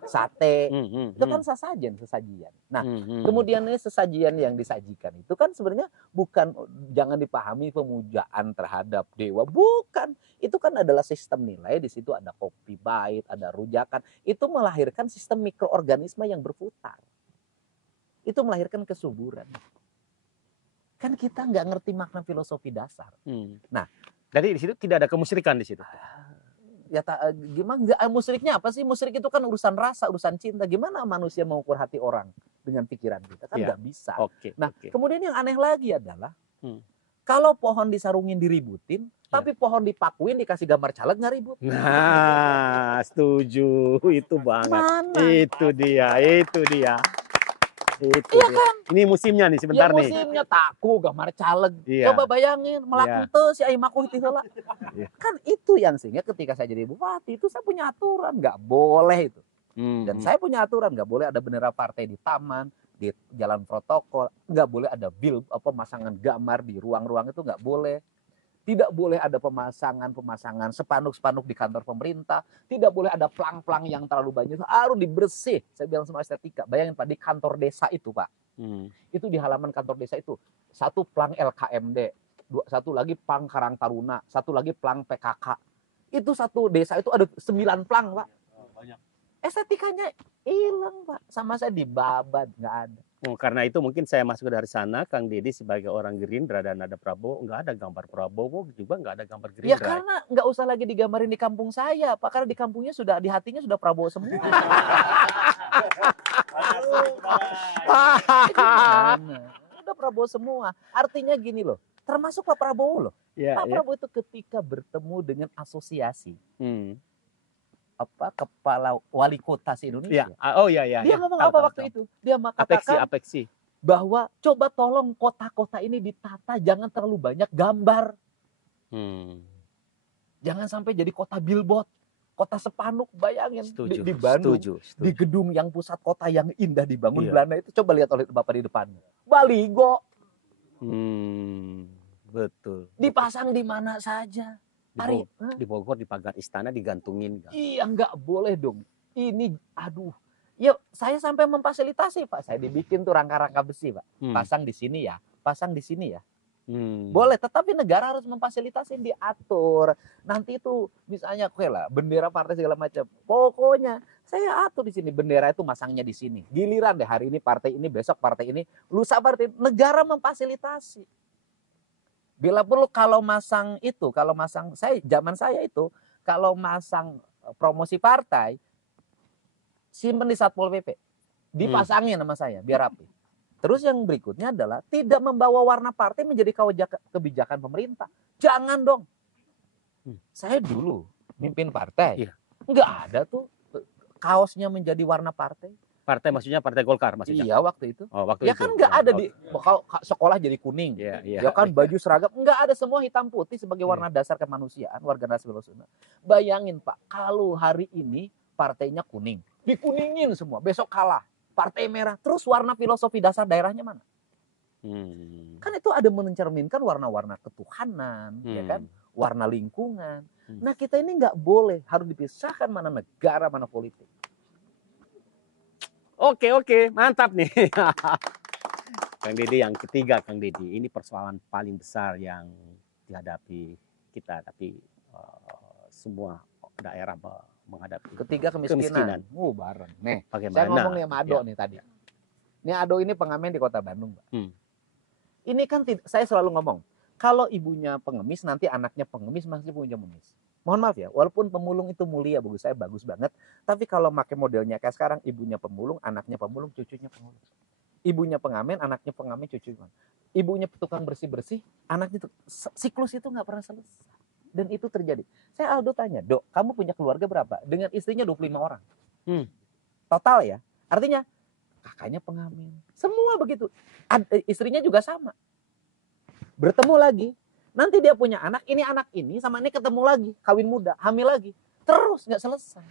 sate, itu kan sesajian. Nah, kemudian ini sesajian yang disajikan itu kan sebenarnya bukan, jangan dipahami pemujaan terhadap dewa, bukan. Itu kan adalah sistem nilai, di situ ada kopi pahit, ada rujakan, itu melahirkan sistem mikroorganisme yang berputar. Itu melahirkan kesuburan. Kan kita nggak ngerti makna filosofi dasar. Nah, jadi di situ tidak ada kemusyrikan di situ. Ya gimana musyriknya apa sih? Musyrik itu kan urusan rasa, urusan cinta. Gimana manusia mengukur hati orang dengan pikiran kita? Kan nggak bisa. Nah, kemudian yang aneh lagi adalah kalau pohon disarungin diributin, tapi pohon dipakuin dikasih gambar caleg nggak ribut. Nah, setuju itu banget. Mana? Itu dia. Itu iya kan? Ini musimnya nih sebentar nih. Musimnya taku gambar caleg. Coba bayangin melakente si Aimaku itu lah. Kan itu yang sehingga ketika saya jadi bupati itu saya punya aturan nggak boleh itu. Dan saya punya aturan nggak boleh ada bendera partai di taman, di jalan protokol, nggak boleh ada pemasangan gambar di ruang-ruang itu nggak boleh. Tidak boleh ada pemasangan spanduk-spanduk di kantor pemerintah. Tidak boleh ada plang-plang yang terlalu banyak. Harus dibersih. Saya bilang sama estetika. Bayangin Pak, di kantor desa itu Pak. Itu di halaman kantor desa itu. Satu plang LKMD. Satu lagi plang Karang Taruna. Satu lagi plang PKK. Itu satu desa itu ada 9 plang Pak. Banyak. Estetikanya hilang Pak. Sama saya dibabat. Nggak ada. Oh, karena itu mungkin saya masuk dari sana, Kang Deddy sebagai orang Gerindra dan ada Prabowo, nggak ada gambar Prabowo juga nggak ada gambar Gerindra. Ya karena nggak usah lagi digambarin di kampung saya, Pak. Karena di kampungnya sudah, di hatinya sudah Prabowo semua. Udah Prabowo semua. Artinya gini loh, termasuk Pak Prabowo loh. Pak Prabowo itu ketika bertemu dengan asosiasi. Kepala wali kota se-Indonesia. Dia ngomong apa waktu itu? Dia mengatakan Apeksi. Bahwa coba tolong kota-kota ini ditata, jangan terlalu banyak gambar. Jangan sampai jadi kota billboard, kota spanduk. Bayangin di Bandung, di gedung yang pusat kota yang indah dibangun Belanda itu, coba lihat oleh Bapak di depannya. Baligo. Betul. Dipasang di mana saja. Di Bogor di pagar istana digantungin. Iya, nggak boleh dong. Ini aduh. Yuk, saya sampai memfasilitasi Pak. Saya dibikin tuh rangka-rangka besi Pak. Pasang di sini ya, pasang di sini ya. Boleh, tetapi negara harus memfasilitasi, diatur. Nanti itu misalnya bendera partai segala macam. Pokoknya saya atur di sini, bendera itu masangnya di sini. Giliran deh, hari ini partai ini, besok partai ini, lusa partai. Negara memfasilitasi. Bila perlu kalau masang zaman saya itu kalau masang promosi partai, simpen di Satpol PP, dipasangin sama saya biar rapi. Terus yang berikutnya adalah tidak membawa warna partai menjadi kebijakan pemerintah. Jangan dong. Saya dulu mimpin partai, nggak ada tuh kaosnya menjadi warna partai. Partai maksudnya Partai Golkar maksudnya? Iya waktu itu. Waktu ya itu. Kan nggak ada di sekolah jadi kuning. Ya kan baju seragam nggak ada, semua hitam putih sebagai warna dasar kemanusiaan, warga nasional. Bayangin Pak, kalau hari ini partainya kuning, dikuningin semua, besok kalah partai merah, terus warna filosofi dasar daerahnya mana? Kan itu ada mencerminkan warna-warna ketuhanan, ya kan, warna lingkungan. Nah kita ini nggak boleh, harus dipisahkan mana negara mana politik. Oke, mantap nih. Kang Deddy yang ketiga, Kang Deddy, ini persoalan paling besar yang dihadapi kita, tapi semua daerah menghadapi. Ketiga, kemiskinan. Bareng. Nih, saya ngomong sama Ado nih tadi. Ini Ado ini pengamen di Kota Bandung, Pak. Ini kan saya selalu ngomong, kalau ibunya pengemis nanti anaknya pengemis masih punya pengemis. Mohon maaf ya, walaupun pemulung itu mulia, bagi saya bagus banget. Tapi kalau pakai modelnya kayak sekarang, ibunya pemulung, anaknya pemulung, cucunya pemulung. Ibunya pengamen, anaknya pengamen, cucunya. Ibunya tukang bersih-bersih, anaknya siklus itu nggak pernah selesai. Dan itu terjadi. Saya Aldo tanya, Dok, kamu punya keluarga berapa? Dengan istrinya 25 orang. Total ya. Artinya, kakaknya pengamen. Semua begitu. Istrinya juga sama. Bertemu lagi. Nanti dia punya anak ini sama ini ketemu lagi, kawin muda, hamil lagi, terus nggak selesai.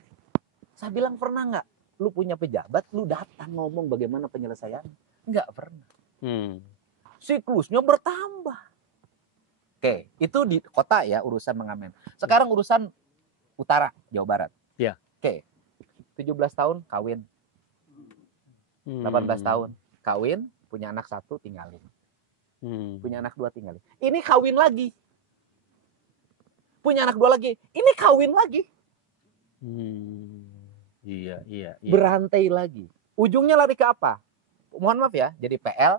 Saya bilang, pernah nggak lu punya pejabat, lu datang ngomong bagaimana penyelesaian? Nggak pernah. Siklusnya bertambah. Oke, itu di kota ya urusan mengamen. Sekarang urusan utara, Jawa Barat. Ya. Oke, itu 17 tahun kawin, 18 tahun kawin, punya anak 1 tinggalin. Punya anak 2 tinggalin. Ini kawin lagi. Punya anak 2 lagi. Ini kawin lagi. Iya. Berantai lagi. Ujungnya lari ke apa? Mohon maaf ya, jadi PL.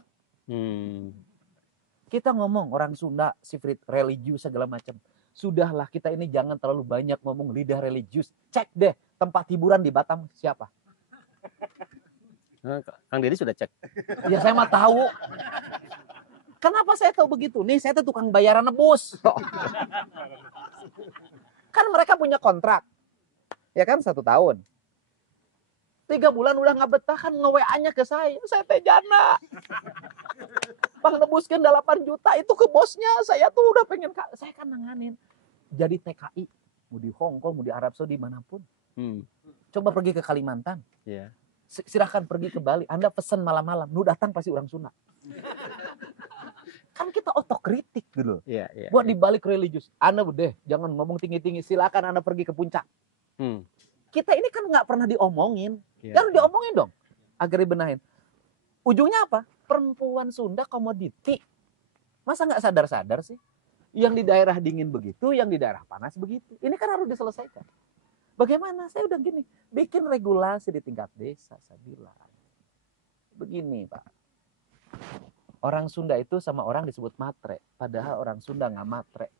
Kita ngomong orang Sunda, sifat religius segala macam. Sudahlah, kita ini jangan terlalu banyak ngomong lidah religius. Cek deh tempat hiburan di Batam siapa? Kang Deddy sudah cek. Ya saya mah tahu. Kenapa saya tahu begitu? Nih saya tuh tukang bayaran nebus. Kan mereka punya kontrak. Ya kan 1 tahun. 3 bulan udah nggak betah kan nge-WA-nya ke saya. Saya teh jana. Bang nebuskan 8 juta itu ke bosnya. Saya tuh udah pengen, saya kan nanganin. Jadi TKI. Mau di Hong Kong, mau di Arab Saudi, manapun. Coba pergi ke Kalimantan. Yeah. Silahkan pergi ke Bali. Anda pesan malam-malam. Nu datang pasti orang Sunda. Kan kita otokritik gitu. Yeah. Buat dibalik religius. Anda deh, jangan ngomong tinggi-tinggi. Silakan Anda pergi ke puncak. Kita ini kan nggak pernah diomongin. Yeah. Harus diomongin dong. Agar dibenahin. Ujungnya apa? Perempuan Sunda komoditi. Masa nggak sadar-sadar sih? Yang di daerah dingin begitu, yang di daerah panas begitu. Ini kan harus diselesaikan. Bagaimana? Saya udah gini. Bikin regulasi di tingkat desa, saya bilang. Begini, Pak. Orang Sunda itu sama orang disebut matre. Padahal orang Sunda nggak matre.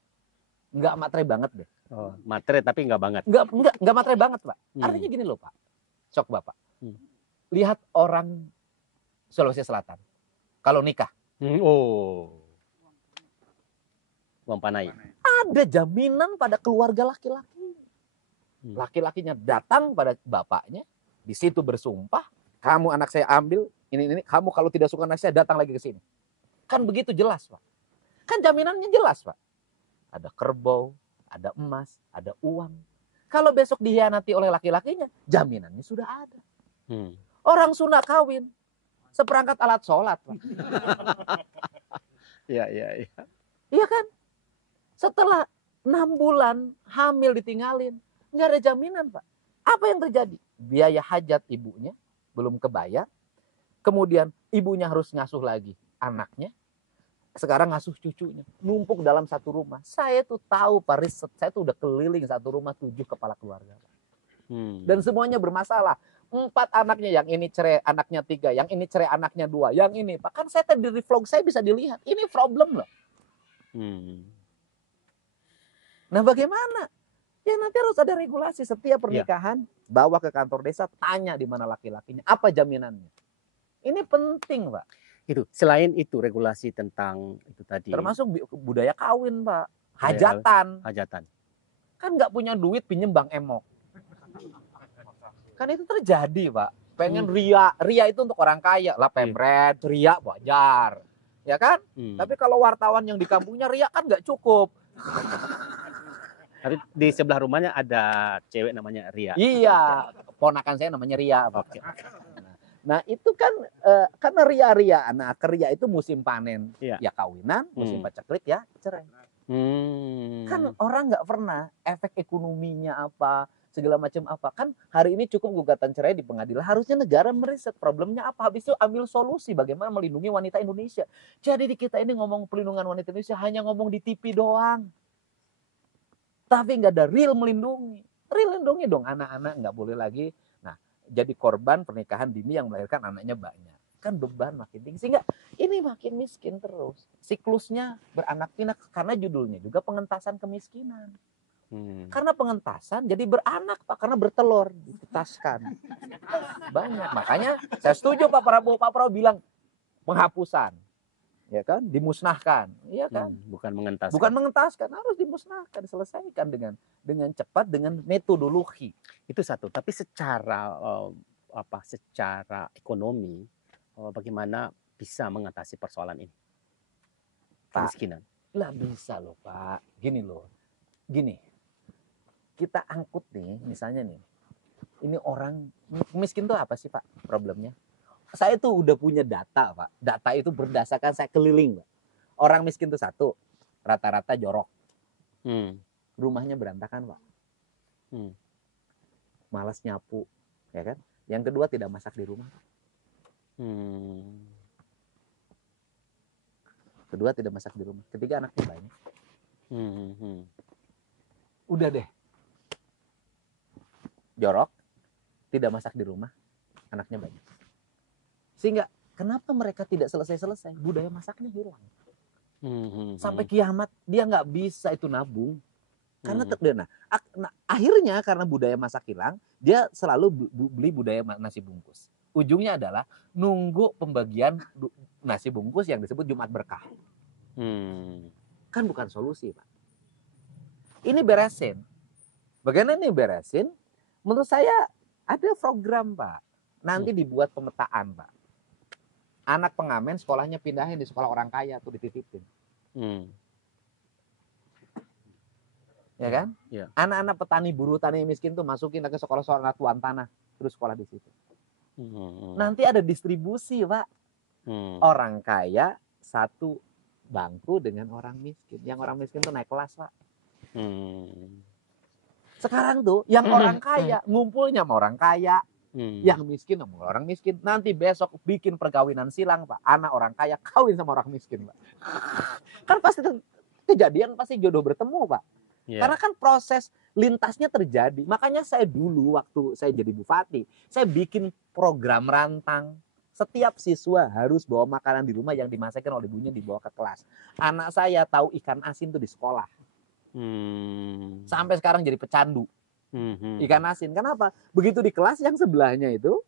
Nggak matre banget deh. Oh, matre tapi nggak banget. Nggak matre banget, Pak. Artinya gini loh, Pak. Sok Bapak. Lihat orang Sulawesi Selatan. Kalau nikah. Uang panai. Ada jaminan pada keluarga laki-laki. Laki-lakinya datang pada bapaknya. Di situ bersumpah. Kamu anak saya ambil. Ini. Kamu kalau tidak suka anak saya datang lagi ke sini. Kan begitu jelas, Pak. Kan jaminannya jelas, Pak. Ada kerbau, ada emas, ada uang. Kalau besok dihianati oleh laki-lakinya, jaminannya sudah ada. Orang Sunda kawin, seperangkat alat sholat, Pak. Iya. Iya kan? Setelah 6 bulan hamil ditinggalin, nggak ada jaminan, Pak. Apa yang terjadi? Biaya hajat ibunya belum kebayar. Kemudian ibunya harus ngasuh lagi anaknya. Sekarang ngasuh cucunya. Numpuk dalam satu rumah. Saya tuh tahu, Pak, riset. Saya tuh udah keliling satu rumah 7 kepala keluarga. Dan semuanya bermasalah. 4 anaknya, yang ini cerai anaknya 3, yang ini cerai anaknya 2, yang ini. Bahkan saya tadi di vlog saya bisa dilihat. Ini problem loh. Nah bagaimana? Ya nanti harus ada regulasi. Setiap pernikahan bawa ke kantor desa, tanya di mana laki-lakinya, apa jaminannya. Ini penting, Pak. Itu selain itu regulasi tentang itu tadi. Termasuk budaya kawin, Pak. Hajatan. Kan nggak punya duit pinjem Bang Emok. Kan itu terjadi, Pak. Pengen ria itu untuk orang kaya lah, pemret, ria wajar. Ya kan? Tapi kalau wartawan yang di kampungnya ria kan nggak cukup. Tapi di sebelah rumahnya ada cewek namanya Ria. Iya, ponakan saya namanya Ria. Oke. Nah itu kan karena ria, nah ria itu musim panen ya kawinan, musim paceklik ya cerai. Kan orang nggak pernah efek ekonominya apa, segala macam apa. Kan hari ini cukup gugatan cerai di pengadilan. Harusnya negara meriset problemnya apa, habis itu ambil solusi bagaimana melindungi wanita Indonesia. Jadi di kita ini ngomong pelindungan wanita Indonesia hanya ngomong di TV doang. Tapi nggak ada real melindungi. Real lindungi dong anak-anak, nggak boleh lagi. Nah, jadi korban pernikahan dini yang melahirkan anaknya banyak. Kan beban makin tinggi. Sehingga ini makin miskin terus. Siklusnya beranak pinak karena judulnya juga pengentasan kemiskinan. Karena pengentasan jadi beranak, Pak. Karena bertelur, ditetaskan. Banyak. Makanya saya setuju Pak Prabowo. Pak Prabowo bilang penghapusan. Ya kan, dimusnahkan, iya kan? Bukan mengentaskan. Bukan mengentaskan, harus dimusnahkan, diselesaikan dengan cepat, dengan metodologi. Itu satu. Tapi secara secara ekonomi, bagaimana bisa mengatasi persoalan ini? Kemiskinan. Lah bisa loh, Pak. Gini loh, kita angkut nih, misalnya nih, ini orang miskin tuh apa sih Pak problemnya? Saya tuh udah punya data, Pak. Data itu berdasarkan saya keliling, Pak. Orang miskin tuh satu, rata-rata jorok. Rumahnya berantakan, Pak. Malas nyapu. ya kan? Yang kedua tidak masak di rumah. Kedua tidak masak di rumah. Ketiga anaknya banyak. Udah deh. Jorok, tidak masak di rumah, anaknya banyak. Sehingga kenapa mereka tidak selesai-selesai? Budaya masaknya hilang. Sampai kiamat dia nggak bisa itu nabung. Karena akhirnya karena budaya masak hilang, dia selalu beli budaya nasi bungkus. Ujungnya adalah nunggu pembagian nasi bungkus yang disebut Jumat Berkah. Kan bukan solusi, Pak. Ini beresin. Bagaimana ini beresin? Menurut saya ada program, Pak. Nanti dibuat pemetaan, Pak. Anak pengamen sekolahnya pindahin di sekolah orang kaya tuh dititipin. Ya kan? Ya. Anak-anak petani buruh tani miskin tuh masukin ke sekolah-sekolah tuan tanah, terus sekolah di situ. Nanti ada distribusi, Pak. Orang kaya satu bangku dengan orang miskin. Yang orang miskin tuh naik kelas, Pak. Sekarang tuh yang orang kaya ngumpulnya sama orang kaya, yang miskin sama orang miskin. Nanti besok bikin perkawinan silang, Pak. Anak orang kaya kawin sama orang miskin, Pak. Kan pasti kejadian pasti jodoh bertemu, Pak. Karena kan proses lintasnya terjadi. Makanya saya dulu waktu saya jadi bupati, saya bikin program rantang. Setiap siswa harus bawa makanan di rumah yang dimasakkan oleh ibunya dibawa ke kelas. Anak saya tahu ikan asin tuh di sekolah. Sampai sekarang jadi pecandu ikan asin. Kenapa? Begitu di kelas yang sebelahnya itu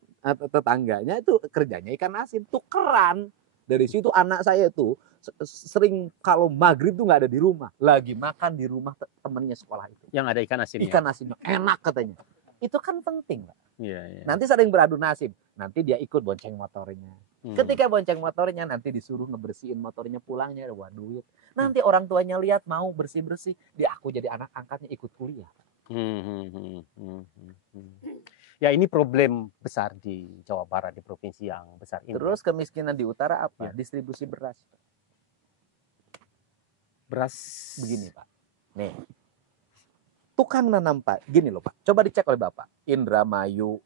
tetangganya itu kerjanya ikan asin, tukeran. Dari situ anak saya itu sering kalau maghrib tuh nggak ada di rumah, lagi makan di rumah temennya sekolah itu. Yang ada ikan asinnya. Ikan asinnya enak katanya. Itu kan penting, Pak. Nanti sering beradu nasib. Nanti dia ikut bonceng motornya. Ketika bonceng motornya nanti disuruh ngebersihin motornya, pulangnya ada duit. Nanti orang tuanya lihat mau bersih-bersih, dia aku jadi anak angkatnya ikut kuliah. Ya ini problem besar di Jawa Barat, di provinsi yang besar ini. Terus kemiskinan di utara apa? Distribusi beras. Beras begini, Pak. Nih. Tukang nanam, Pak. Gini loh, Pak. Coba dicek oleh Bapak. Indramayu,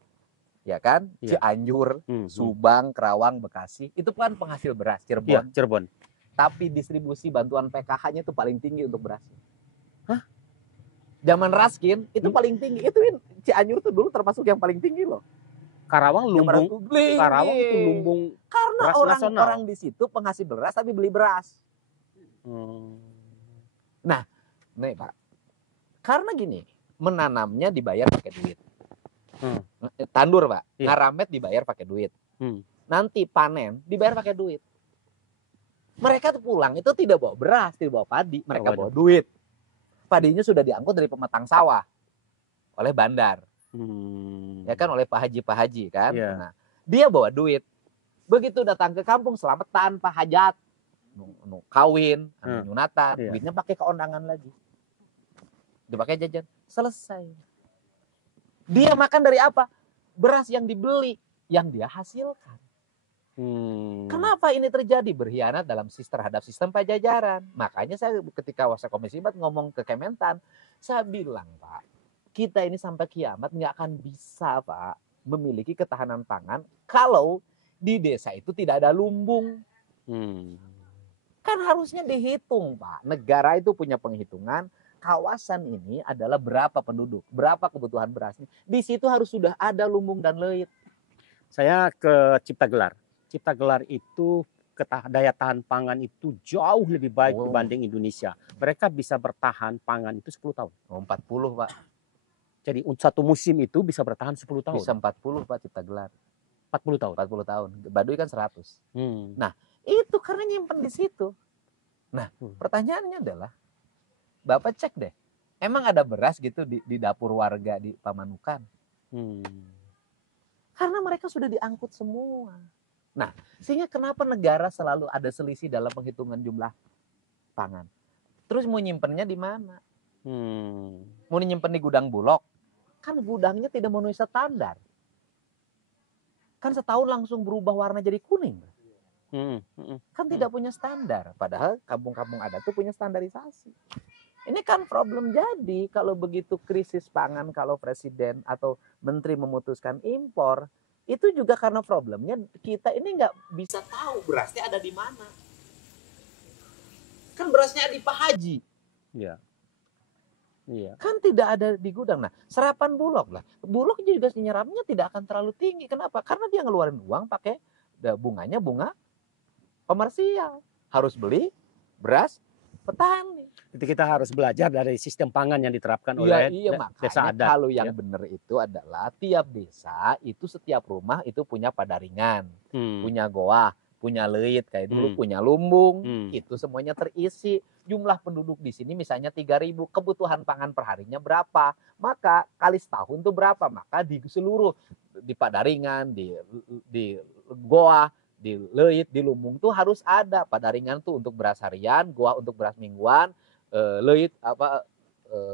ya kan? Cianjur, Subang, Kerawang, Bekasi. Itu kan penghasil beras. Cirebon. Tapi distribusi bantuan PKH-nya itu paling tinggi untuk beras. Hah? Zaman Raskin itu paling tinggi. Itu Cianjur tuh dulu termasuk yang paling tinggi loh. Karawang lumbung. Karawang itu lumbung. Karena orang di situ penghasil beras tapi beli beras. Nah, nih Pak. Karena gini, menanamnya dibayar pakai duit. Tandur, Pak. Ngaramet dibayar pakai duit. Nanti panen dibayar pakai duit. Mereka tuh pulang itu tidak bawa beras, tidak bawa padi, mereka bawa duit. Padinya sudah diangkut dari pematang sawah oleh bandar. Ya kan, oleh Pak Haji kan. Nah, dia bawa duit. Begitu datang ke kampung selamatan, Pak Hajat, kawin, nyunatan, duitnya pakai keondangan lagi. Dipakai jajan, selesai. Dia makan dari apa? Beras yang dibeli, yang dia hasilkan. Kenapa ini terjadi? Berkhianat dalam terhadap sistem pajajaran. Makanya saya ketika Wasek Komisi 4 ngomong ke Kementan, saya bilang, Pak, kita ini sampai kiamat nggak akan bisa, Pak, memiliki ketahanan pangan kalau di desa itu tidak ada lumbung. Kan harusnya dihitung, Pak. Negara itu punya penghitungan. Kawasan ini adalah berapa penduduk, berapa kebutuhan berasnya. Di situ harus sudah ada lumbung dan leit. Saya ke Cipta Gelar. Cipta Gelar itu daya tahan pangan itu jauh lebih baik dibanding Indonesia. Mereka bisa bertahan pangan itu 10 tahun. 40, Pak. Jadi satu musim itu bisa bertahan 10 tahun. Bisa 40, Pak, Cipta Gelar. 40 tahun. 40 tahun. Baduy kan 100. Nah, itu karena nyimpen di situ. Nah, pertanyaannya adalah, Bapak cek deh, emang ada beras gitu di dapur warga di Pamanukan? Karena mereka sudah diangkut semua. Nah, sehingga kenapa negara selalu ada selisih dalam penghitungan jumlah pangan? Terus mau nyimpennya di mana? Mau nyimpen di gudang Bulog? Kan gudangnya tidak memenuhi standar. Kan setahun langsung berubah warna jadi kuning. Kan tidak punya standar. Padahal kampung-kampung adat tuh punya standarisasi. Ini kan problem. Jadi kalau begitu krisis pangan, kalau presiden atau menteri memutuskan impor, itu juga karena problemnya kita ini nggak bisa tahu berasnya ada di mana. Kan berasnya di Pak Haji. Iya. Iya. Kan tidak ada di gudang. Nah, serapan Bulog lah. Bulog juga nyerapnya tidak akan terlalu tinggi. Kenapa? Karena dia ngeluarin uang pakai bunganya bunga komersial. Harus beli beras petani. Jadi kita harus belajar dari sistem pangan yang diterapkan Iya, oleh iya, desa makanya adat. kalau yang ya. benar itu adalah tiap desa itu setiap rumah itu punya padaringan, punya goa, punya leit kayak dulu, punya lumbung, itu semuanya terisi. Jumlah penduduk di sini misalnya 3.000, kebutuhan pangan perharinya berapa? Maka kali setahun itu berapa? Maka di seluruh di padaringan, di goa, di leit, di lumbung tuh harus ada. Padaringan tuh untuk beras harian, goa untuk beras mingguan, leit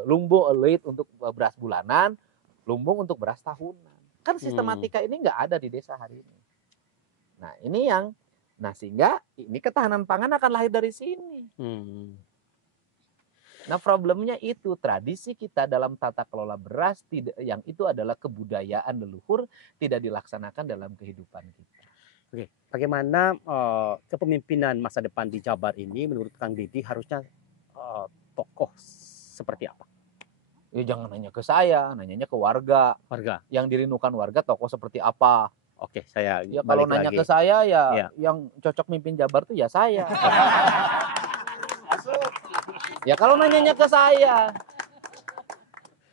lumbung leit untuk beras bulanan, lumbung untuk beras tahunan. Kan sistematika ini nggak ada di desa hari ini. Nah ini yang, sehingga ini ketahanan pangan akan lahir dari sini. Nah problemnya itu tradisi kita dalam tata kelola beras tidak, yang itu adalah kebudayaan leluhur tidak dilaksanakan dalam kehidupan kita. Oke, bagaimana kepemimpinan masa depan di Jabar ini menurut Kang Didi harusnya tokoh seperti apa? Ya jangan nanya ke saya, nanyanya ke warga. Yang dirindukan warga tokoh seperti apa? Oke, saya ya kalau nanya lagi ke saya ya, yang cocok mimpin Jabar tuh ya saya. Ya kalau nanyanya ke saya,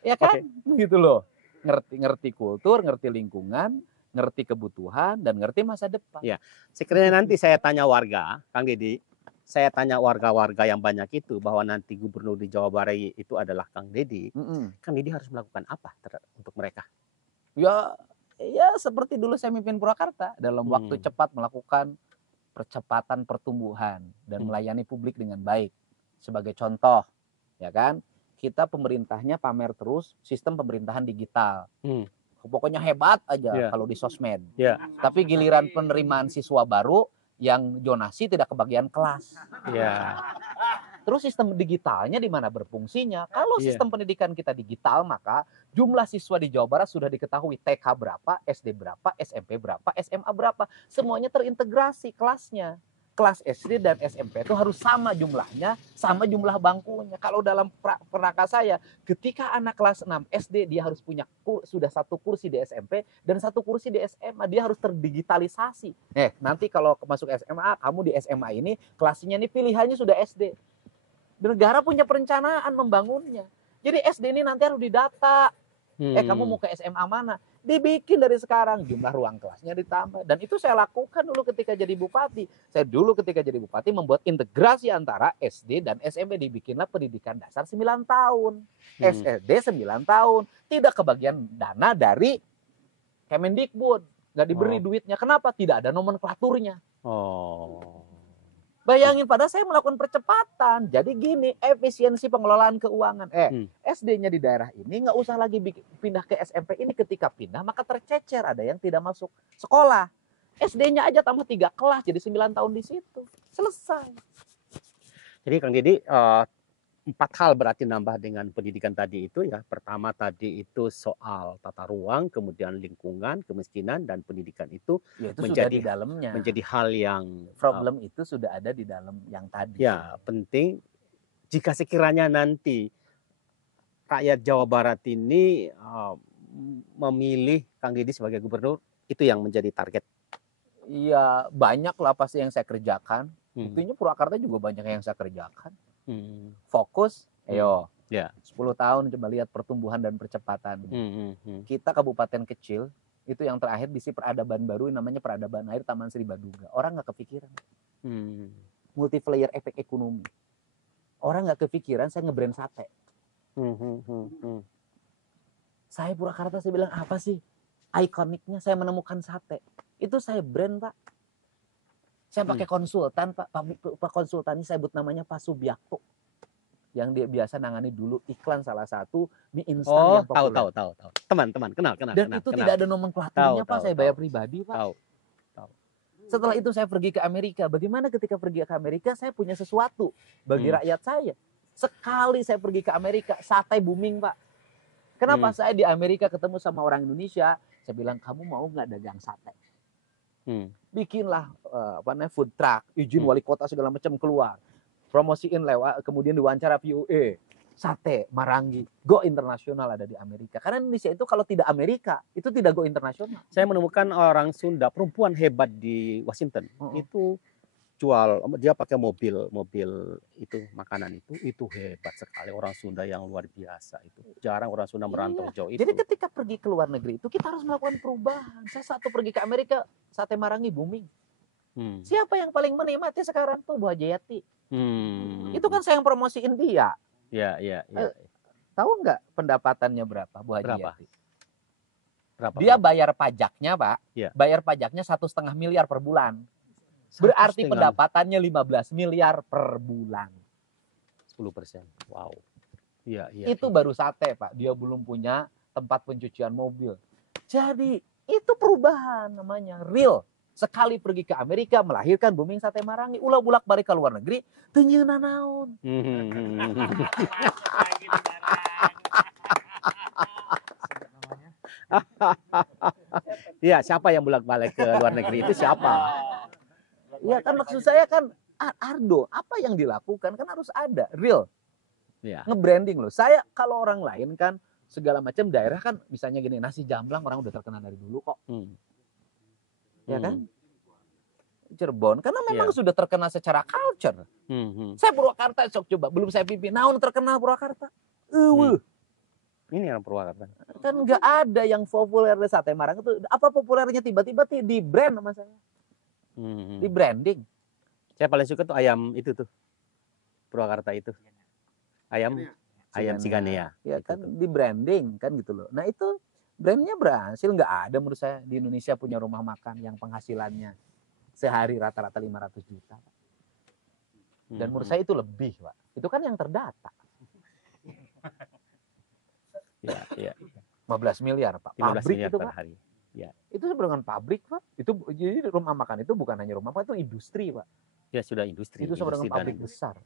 ya kan, gitu loh. Ngerti kultur, ngerti lingkungan, ngerti kebutuhan, dan ngerti masa depan. Ya, sekiranya nanti saya tanya warga, Kang Didi, saya tanya warga-warga yang banyak itu bahwa nanti gubernur di Jawa Barat itu adalah Kang Didi, Kang Didi harus melakukan apa untuk mereka? Ya seperti dulu saya mimpin Purwakarta, dalam waktu cepat melakukan percepatan pertumbuhan dan melayani publik dengan baik. Sebagai contoh, ya kan, kita pemerintahnya pamer terus sistem pemerintahan digital. Pokoknya hebat aja kalau di sosmed. Tapi giliran penerimaan siswa baru yang zonasi tidak kebagian kelas. Terus sistem digitalnya di mana berfungsinya? Kalau sistem pendidikan kita digital, maka jumlah siswa di Jawa Barat sudah diketahui, TK berapa, SD berapa, SMP berapa, SMA berapa. Semuanya terintegrasi kelasnya. Kelas SD dan SMP itu harus sama jumlahnya, sama jumlah bangkunya. Kalau dalam perangkat saya, ketika anak kelas 6 SD dia harus punya sudah 1 kursi di SMP dan 1 kursi di SMA, dia harus terdigitalisasi. Nanti kalau masuk SMA, kamu di SMA ini kelasnya ini pilihannya sudah SD. Negara punya perencanaan membangunnya. Jadi SD ini nanti harus didata. Kamu mau ke SMA mana? Dibikin dari sekarang, jumlah ruang kelasnya ditambah. Dan itu saya lakukan dulu ketika jadi bupati. Saya dulu ketika jadi bupati membuat integrasi antara SD dan SMP. Dibikinlah pendidikan dasar 9 tahun. SD 9 tahun. Tidak kebagian dana dari Kemendikbud. Nggak diberi duitnya. Kenapa? Tidak ada nomenklaturnya. Bayangin, padahal saya melakukan percepatan. Jadi gini, efisiensi pengelolaan keuangan. SD-nya di daerah ini nggak usah lagi pindah ke SMP ini. Ketika pindah maka tercecer, ada yang tidak masuk sekolah. SD-nya aja tambah 3 kelas, jadi 9 tahun di situ. Selesai. Jadi Kang Didi, 4 hal berarti nambah dengan pendidikan tadi itu ya. Pertama tadi itu soal tata ruang, kemudian lingkungan, kemiskinan, dan pendidikan itu, itu menjadi sudah di dalamnya. Menjadi hal yang problem itu sudah ada di dalam yang tadi. Ya, penting jika sekiranya nanti rakyat Jawa Barat ini memilih Kang Didi sebagai gubernur, itu yang menjadi target. Iya, banyak lah pasti yang saya kerjakan. Buktinya Purwakarta juga banyak yang saya kerjakan. Fokus, ayo. 10 tahun coba lihat pertumbuhan dan percepatan. Kita kabupaten kecil, itu yang terakhir di peradaban baru namanya Peradaban Air Taman Sri Baduga. Orang nggak kepikiran. Multiplayer efek ekonomi. Orang nggak kepikiran saya nge-brand sate. Saya Purwakarta, saya bilang apa sih ikoniknya? Saya menemukan sate. Itu saya brand, Pak. Saya pakai konsultan, Pak konsultannya saya sebut namanya Pak Subiakto. Yang dia biasa nangani dulu iklan salah satu mie instan yang populer. Tahu. Teman-teman, kenal. Dan itu tidak ada nomenklaturnya, Pak. Saya bayar pribadi, Pak. Tahu. Setelah itu saya pergi ke Amerika. Bagaimana ketika pergi ke Amerika saya punya sesuatu bagi rakyat saya. Sekali saya pergi ke Amerika, sate booming Pak. Kenapa? Saya di Amerika ketemu sama orang Indonesia, saya bilang kamu mau nggak dagang sate? Bikinlah food truck, izin wali kota segala macam keluar, promosiin lewat, kemudian diwawancara VOA, sate Marangi, go internasional ada di Amerika. Karena Indonesia itu kalau tidak Amerika, itu tidak go internasional. Saya menemukan orang Sunda, perempuan hebat di Washington, itu jual, dia pakai mobil itu makanan itu hebat sekali, orang Sunda yang luar biasa itu. Jarang orang Sunda merantau jauh itu. Jadi ketika pergi ke luar negeri itu kita harus melakukan perubahan. Saya satu pergi ke Amerika, sate Marangi booming. Siapa yang paling menikmati sekarang tuh Bu Haji Yati. Itu kan saya yang promosiin dia. Iya. Tahu nggak pendapatannya berapa Bu Haji Yati? Berapa? Dia bayar pajaknya Pak, bayar pajaknya 1,5 miliar per bulan. Berarti pendapatannya 15 miliar per bulan. 10%. Wow. Iya. Itu baru sate Pak. Dia belum punya tempat pencucian mobil. Jadi itu perubahan namanya. Real. Sekali pergi ke Amerika melahirkan booming sate Marangi. Ulah bulak balik ke luar negeri. Tenyeuna naon. Iya, siapa yang bolak-balik ke luar negeri itu siapa? Iya kan maksud saya kan Ardo, apa yang dilakukan kan harus ada real. Nge-branding loh. Saya kalau orang lain kan segala macam daerah kan misalnya gini, nasi jamblang orang udah terkenal dari dulu kok. Ya kan? Cirebon karena memang sudah terkenal secara culture. Saya Purwakarta sok coba, belum saya pimpin. Naon terkenal Purwakarta? Ini yang Purwakarta. Kan nggak ada yang populer di sate Marang itu. Apa populernya tiba-tiba di brand sama saya. Di branding. Saya paling suka tuh ayam itu tuh. Purwakarta itu. Ayam Ciganea. Ya kan di branding kan gitu loh. Nah itu brandnya berhasil, nggak ada menurut saya di Indonesia punya rumah makan yang penghasilannya sehari rata-rata 500 juta. Dan menurut saya itu lebih Pak. Itu kan yang terdata. Iya. 15 miliar Pak. 15 pabrik miliar itu per Pak. hari. Ya. Itu dengan pabrik Pak. Itu jadi rumah makan itu bukan hanya rumah makan, itu industri Pak. Ya sudah industri. Itu sama dengan pabrik besar.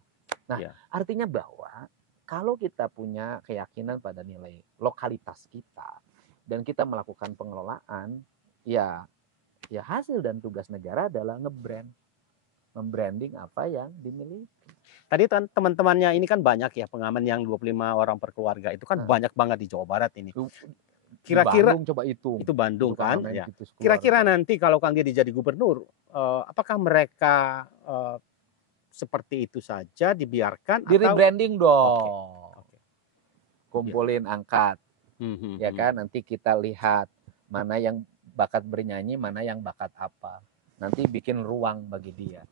Nah, artinya bahwa kalau kita punya keyakinan pada nilai lokalitas kita dan kita melakukan pengelolaan, ya hasil dan tugas negara adalah membranding apa yang dimiliki. Tadi teman-temannya ini kan banyak ya, pengamen yang 25 orang per keluarga itu kan banyak banget di Jawa Barat ini. Kira-kira coba itu Bandung kan ya. Kira-kira nanti kalau Kang Deddy jadi gubernur, apakah mereka seperti itu saja dibiarkan di rebranding dong? Kumpulin angkat. Ya kan, nanti kita lihat mana yang bakat bernyanyi, mana yang bakat apa. Nanti bikin ruang bagi dia.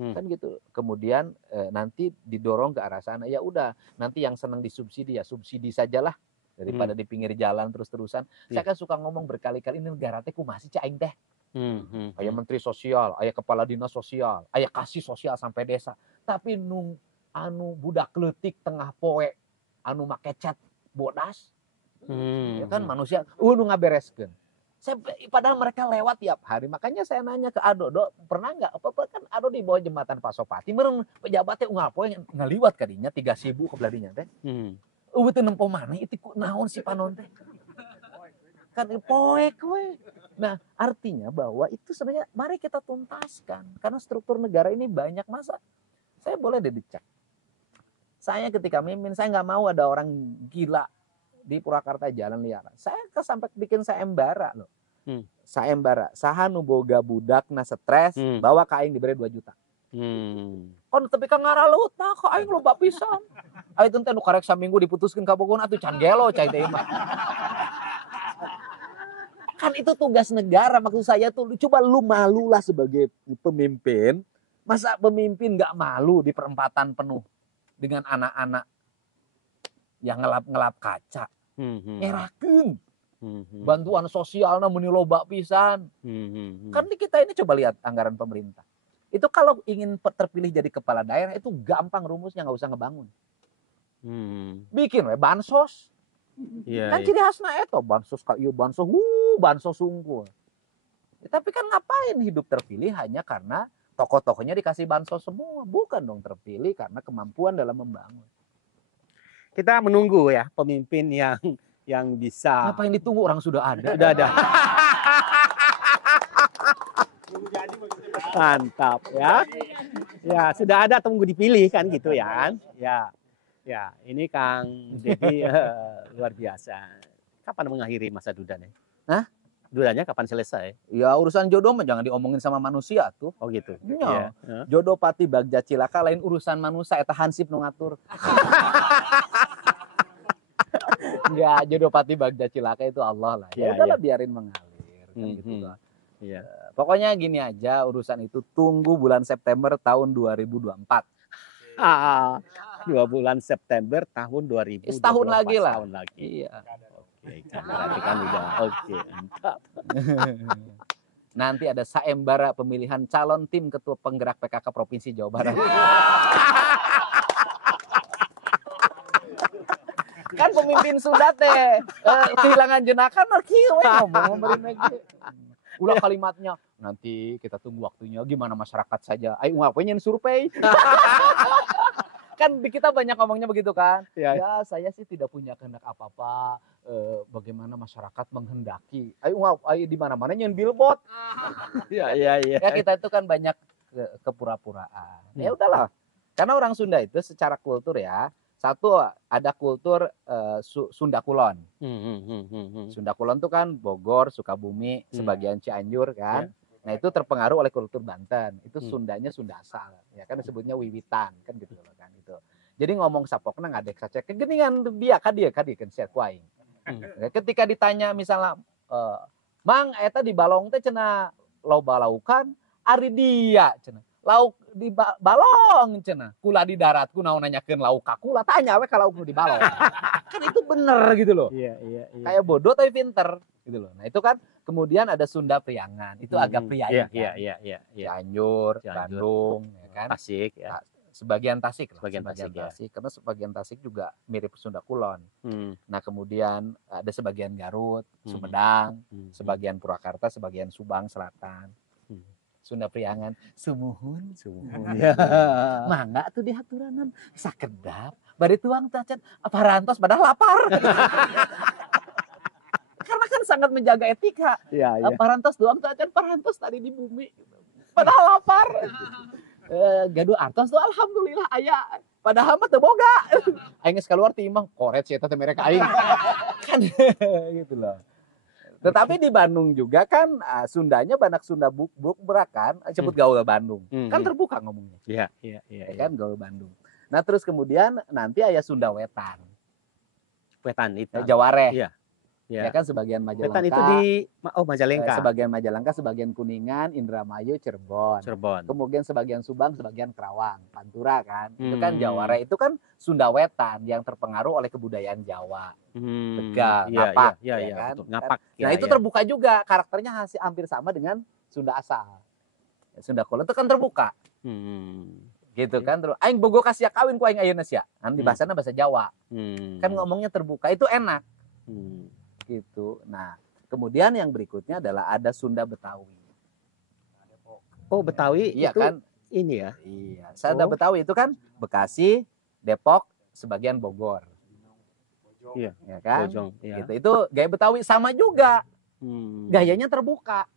Kan gitu. Kemudian nanti didorong ke arah sana. Ya udah, nanti yang senang disubsidi ya subsidi sajalah daripada di pinggir jalan terus-terusan. Saya kan suka ngomong berkali-kali, ini negara teh masih caing teh. Ayah menteri sosial, ayah kepala dinas sosial, ayah kasih sosial sampai desa. Tapi budak leutik tengah poe anu make cat bodas. Ya kan manusia nu ngabereskeun. Padahal mereka lewat tiap hari. Makanya saya nanya ke Ado, pernah nggak apa kan Ado di bawah jembatan Pasopati, meureun pejabat teh unggal poe ngaliwat kadinya 3.000 ke beladinya teh. Teu nempo mana itu naon si panon teh. Kan poek we. Nah, artinya bahwa itu sebenarnya mari kita tuntaskan karena struktur negara ini banyak masa. Saya boleh dicek. Saya ketika mimpin saya nggak mau ada orang gila di Purwakarta jalan liar. Saya sampai bikin sayembara loh. Sayembara, saha nu boga budakna stres, bawa ka aing diberi 2 juta. Kon tapi ka ngaralut nah ka aing loba pisan. Aing teh nu karek saminggu diputuskeun ka Bogor atuh can gelo cai teh mah. Kan itu tugas negara, maksud saya tuh coba lu malulah sebagai pemimpin. Masa pemimpin nggak malu di perempatan penuh dengan anak-anak yang ngelap kaca. Ngerakeun. Bantuan sosialna meni loba pisan. Kan di kita ini coba lihat anggaran pemerintah. Itu kalau ingin terpilih jadi kepala daerah itu gampang rumusnya, nggak usah ngebangun. Bikin we bansos. Kan ciri khasna itu bansos ka ieu bansos, bansos sungkul. Ya, tapi kan ngapain hidup terpilih hanya karena tokoh-tokohnya dikasih bansos semua? Bukan dong terpilih karena kemampuan dalam membangun. kita menunggu ya pemimpin yang bisa. Ngapain ditunggu, orang sudah ada. Sudah ada. Mantap ya. Ya, sudah ada, tunggu dipilih kan gitu ya. Ya. Ya, ini Kang Dedi luar biasa. Kapan mengakhiri masa duda nih? Hah? Dudanya kapan selesai? Ya urusan jodoh mah jangan diomongin sama manusia tuh. Oh gitu. Iya. Ya. Jodoh pati bagja cilaka lain urusan manusia eta hansip nu ngatur. Enggak, jodoh pati bagja cilaka itu Allah lah. Ya udahlah biarin mengalir kan gitu lah. Iya. Pokoknya gini aja, urusan itu tunggu bulan September tahun 2024. 2 bulan September tahun 2024. Setahun lagi lah. Setahun lagi. Iya. Oke, berarti kan udah oke, mantap. Nanti ada sayembara pemilihan calon tim ketua penggerak PKK Provinsi Jawa Barat. Kan pemimpin Sunda teh kehilangan jenakan kieu we ngomong lagi. Ulah kalimatnya, nanti kita tunggu waktunya gimana masyarakat saja. Ayo ngapain survei? Kan di kita banyak ngomongnya begitu kan. Ya saya sih tidak punya kehendak apa-apa. Bagaimana masyarakat menghendaki. Ayo di mana-mana nyen billboard. Iya. Ya kita itu kan banyak kepura-puraan. Ya udahlah. Karena orang Sunda itu secara kultur ya, satu ada kultur Sunda Kulon. Sunda Kulon itu kan Bogor, Sukabumi, sebagian Cianjur kan. Nah itu terpengaruh oleh kultur Banten. Itu Sundanya Sunda asal. Ya kan disebutnya Wiwitan kan gitu loh kan itu. Jadi ngomong sapokna ngadek saja kegeningan dia kan share kuaing. Ketika ditanya misalnya Mang eta di balong teh cenah loba laukan ari dia cenah. Lauk di balong cenah. Kula di darat kunaon nanyakeun lauk ka kula tanya we ka lauk nu di balong. Kan itu bener gitu loh. Iya. Kayak bodoh tapi pinter gitu loh. Nah, itu kan kemudian ada Sunda Priangan. Itu agak priayi. Iya. Cianjur, Bandung, ya kan? Tasik ya. Sebagian Tasik. Sebagian Tasik. Karena sebagian Tasik juga mirip Sunda Kulon. Nah, kemudian ada sebagian Garut, Sumedang, sebagian Purwakarta, sebagian Subang Selatan. Sunda Priangan, sumuhun. Ya. Mangga tuh dihaturanan, sakedap. Bari tuang tacan, parantos padahal lapar. Karena kan sangat menjaga etika. Iya. Parantos doang tacan, parantos tadi di bumi. Padahal lapar. Gaduh artos tuh alhamdulillah aya. Padahal mah teu boga. Aing geus keluar timang, koret sih eta teh mereka aing. Kan gitu loh. Tetapi di Bandung juga kan Sundanya Banak Sunda berakan sebut gaul Bandung. Kan terbuka ngomongnya. Iya. Kan gaul Bandung. Nah, terus kemudian nanti aya Sunda Wetan. Wetan itu. Jaware. Iya. Ya kan sebagian Majalengka. Wetan itu di Majalengka. Sebagian Majalengka, sebagian Kuningan, Indramayu, Cirebon. Kemudian sebagian Subang, sebagian Kerawang, Pantura kan. Itu kan Jaware, itu kan Sunda Wetan yang terpengaruh oleh kebudayaan Jawa. Tegal, Ngapak, iya, kan? Betul. Ngapak. Nah, itu terbuka juga, karakternya hampir sama dengan Sunda asal. Sunda Kulon itu kan terbuka. Gitu kan. Terus aing bogo kasih kawin ku aing ayeuna sia. Kan di bahasana bahasa Jawa. Kan ngomongnya terbuka, itu enak. Gitu. Nah, kemudian yang berikutnya adalah ada Sunda Betawi. Oh, Betawi iya itu kan? Ini ya. Iya, Sunda Betawi itu kan Bekasi, Depok, sebagian Bogor. Iya, ya kan? Bojong, iya. Gitu. Itu gaya Betawi sama juga. Gayanya terbuka.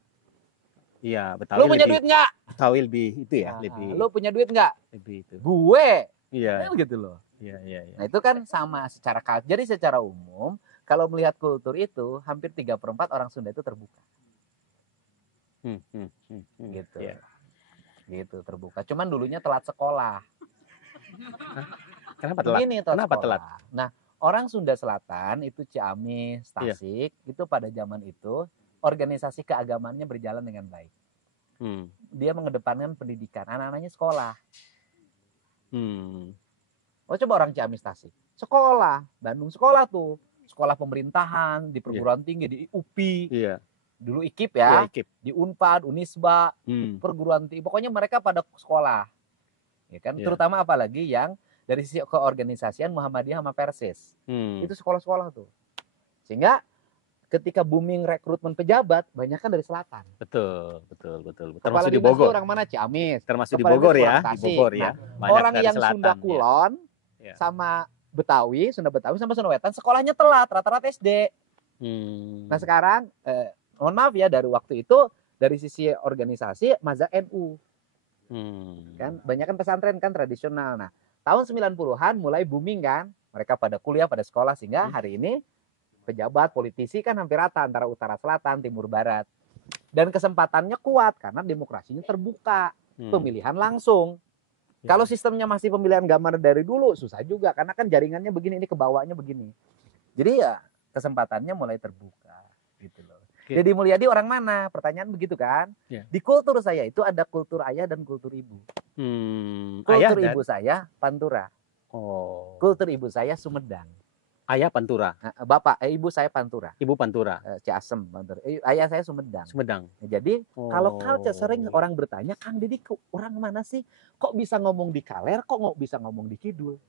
Iya, Betawi. Lu punya duit nggak? Betawi lebih itu ya, lebih. Lu punya duit nggak? Lebih itu. Gue. Iya. Gitu loh. Iya. Nah, itu kan sama secara jadi secara umum kalau melihat kultur itu hampir 3/4 orang Sunda itu terbuka. Gitu. Yeah. Gitu terbuka. Cuman dulunya telat sekolah. Kenapa telat? Kenapa telat? Nah, orang Sunda Selatan itu Ciamis, Tasik, itu pada zaman itu organisasi keagamaannya berjalan dengan baik. Dia mengedepankan pendidikan, anak-anaknya sekolah. Oh, coba orang Ciamis, Tasik, sekolah, Bandung sekolah tuh. Sekolah pemerintahan, di perguruan tinggi, di UPI, dulu IKIP ya, di Unpad, Unisba, perguruan tinggi, pokoknya mereka pada sekolah, ya kan? Terutama apalagi yang dari sisi keorganisasian Muhammadiyah sama Persis, itu sekolah-sekolah tuh, sehingga ketika booming rekrutmen pejabat, banyak kan dari selatan. Betul. Termasuk di Bogor. Orang mana? Ciamis. Termasuk di Bogor ya, di Bogor ya. Nah, orang yang Sunda Kulon sama Betawi, Sunda Betawi sama Sunda Wetan sekolahnya telat, rata-rata SD. Nah sekarang, mohon maaf ya, dari waktu itu dari sisi organisasi mazhab NU. Kan banyak kan pesantren kan tradisional. Nah, tahun 90-an mulai booming kan. Mereka pada kuliah, pada sekolah, sehingga hari ini pejabat, politisi kan hampir rata antara utara selatan, timur barat. Dan kesempatannya kuat karena demokrasinya terbuka, pemilihan langsung. Kalau sistemnya masih pemilihan gambar dari dulu, susah juga karena kan jaringannya begini, ini ke bawahnya begini. Jadi ya kesempatannya mulai terbuka gitu loh. Jadi Mulyadi orang mana? Pertanyaan begitu kan? Di kultur saya itu ada kultur ayah dan kultur ibu. Kultur ibu saya Pantura. Kultur ibu saya Sumedang. Ayah Pantura. Ibu saya Pantura. Ibu Pantura. Ciasem, Pantura. Ayah saya Sumedang. Sumedang. Jadi kalau culture sering orang bertanya, Kang Didi orang mana sih? Kok bisa ngomong di Kaler? Kok nggak bisa ngomong di Kidul?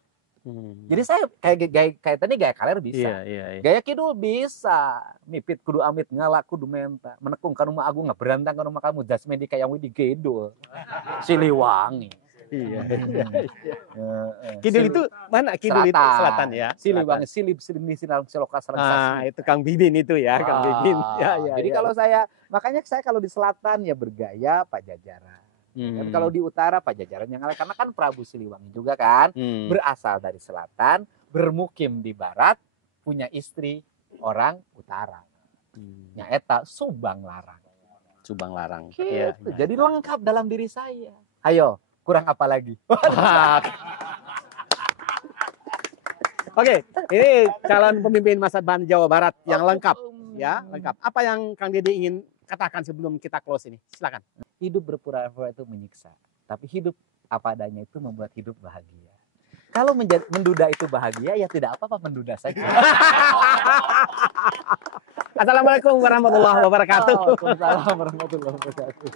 Jadi saya kayak tadi gaya Kaler bisa. Gaya Kidul bisa. Mipit kudu amit ngalak kudu menta. Menekung ka rumah agung ngeberantang ka rumah kamu jasmedi kayak Widi Kidul. Siliwangi. Kidul itu mana? Kidul itu selatan ya. Siliwangi, silib silang siloka sarang. Itu Kang Bibin itu ya, Kang Bibin. Jadi kalau makanya saya kalau di selatan ya bergaya Pajajaran. Dan kalau di utara Pajajaran yang ngalah karena kan Prabu Siliwangi juga kan berasal dari selatan, bermukim di barat, punya istri orang utara. Nyaeta Subang Larang. Subang Larang. Gitu. Jadi lengkap dalam diri saya. Ayo, kurang apa lagi? Oke, ini calon pemimpin masa depan Jawa Barat yang lengkap, ya, lengkap. Apa yang Kang Didi ingin katakan sebelum kita close ini? Silakan. Hidup berpura-pura itu menyiksa, tapi hidup apa adanya itu membuat hidup bahagia. Kalau menduda itu bahagia, ya tidak apa-apa menduda saja. Assalamualaikum warahmatullahi wabarakatuh. Waalaikumsalam warahmatullahi wabarakatuh.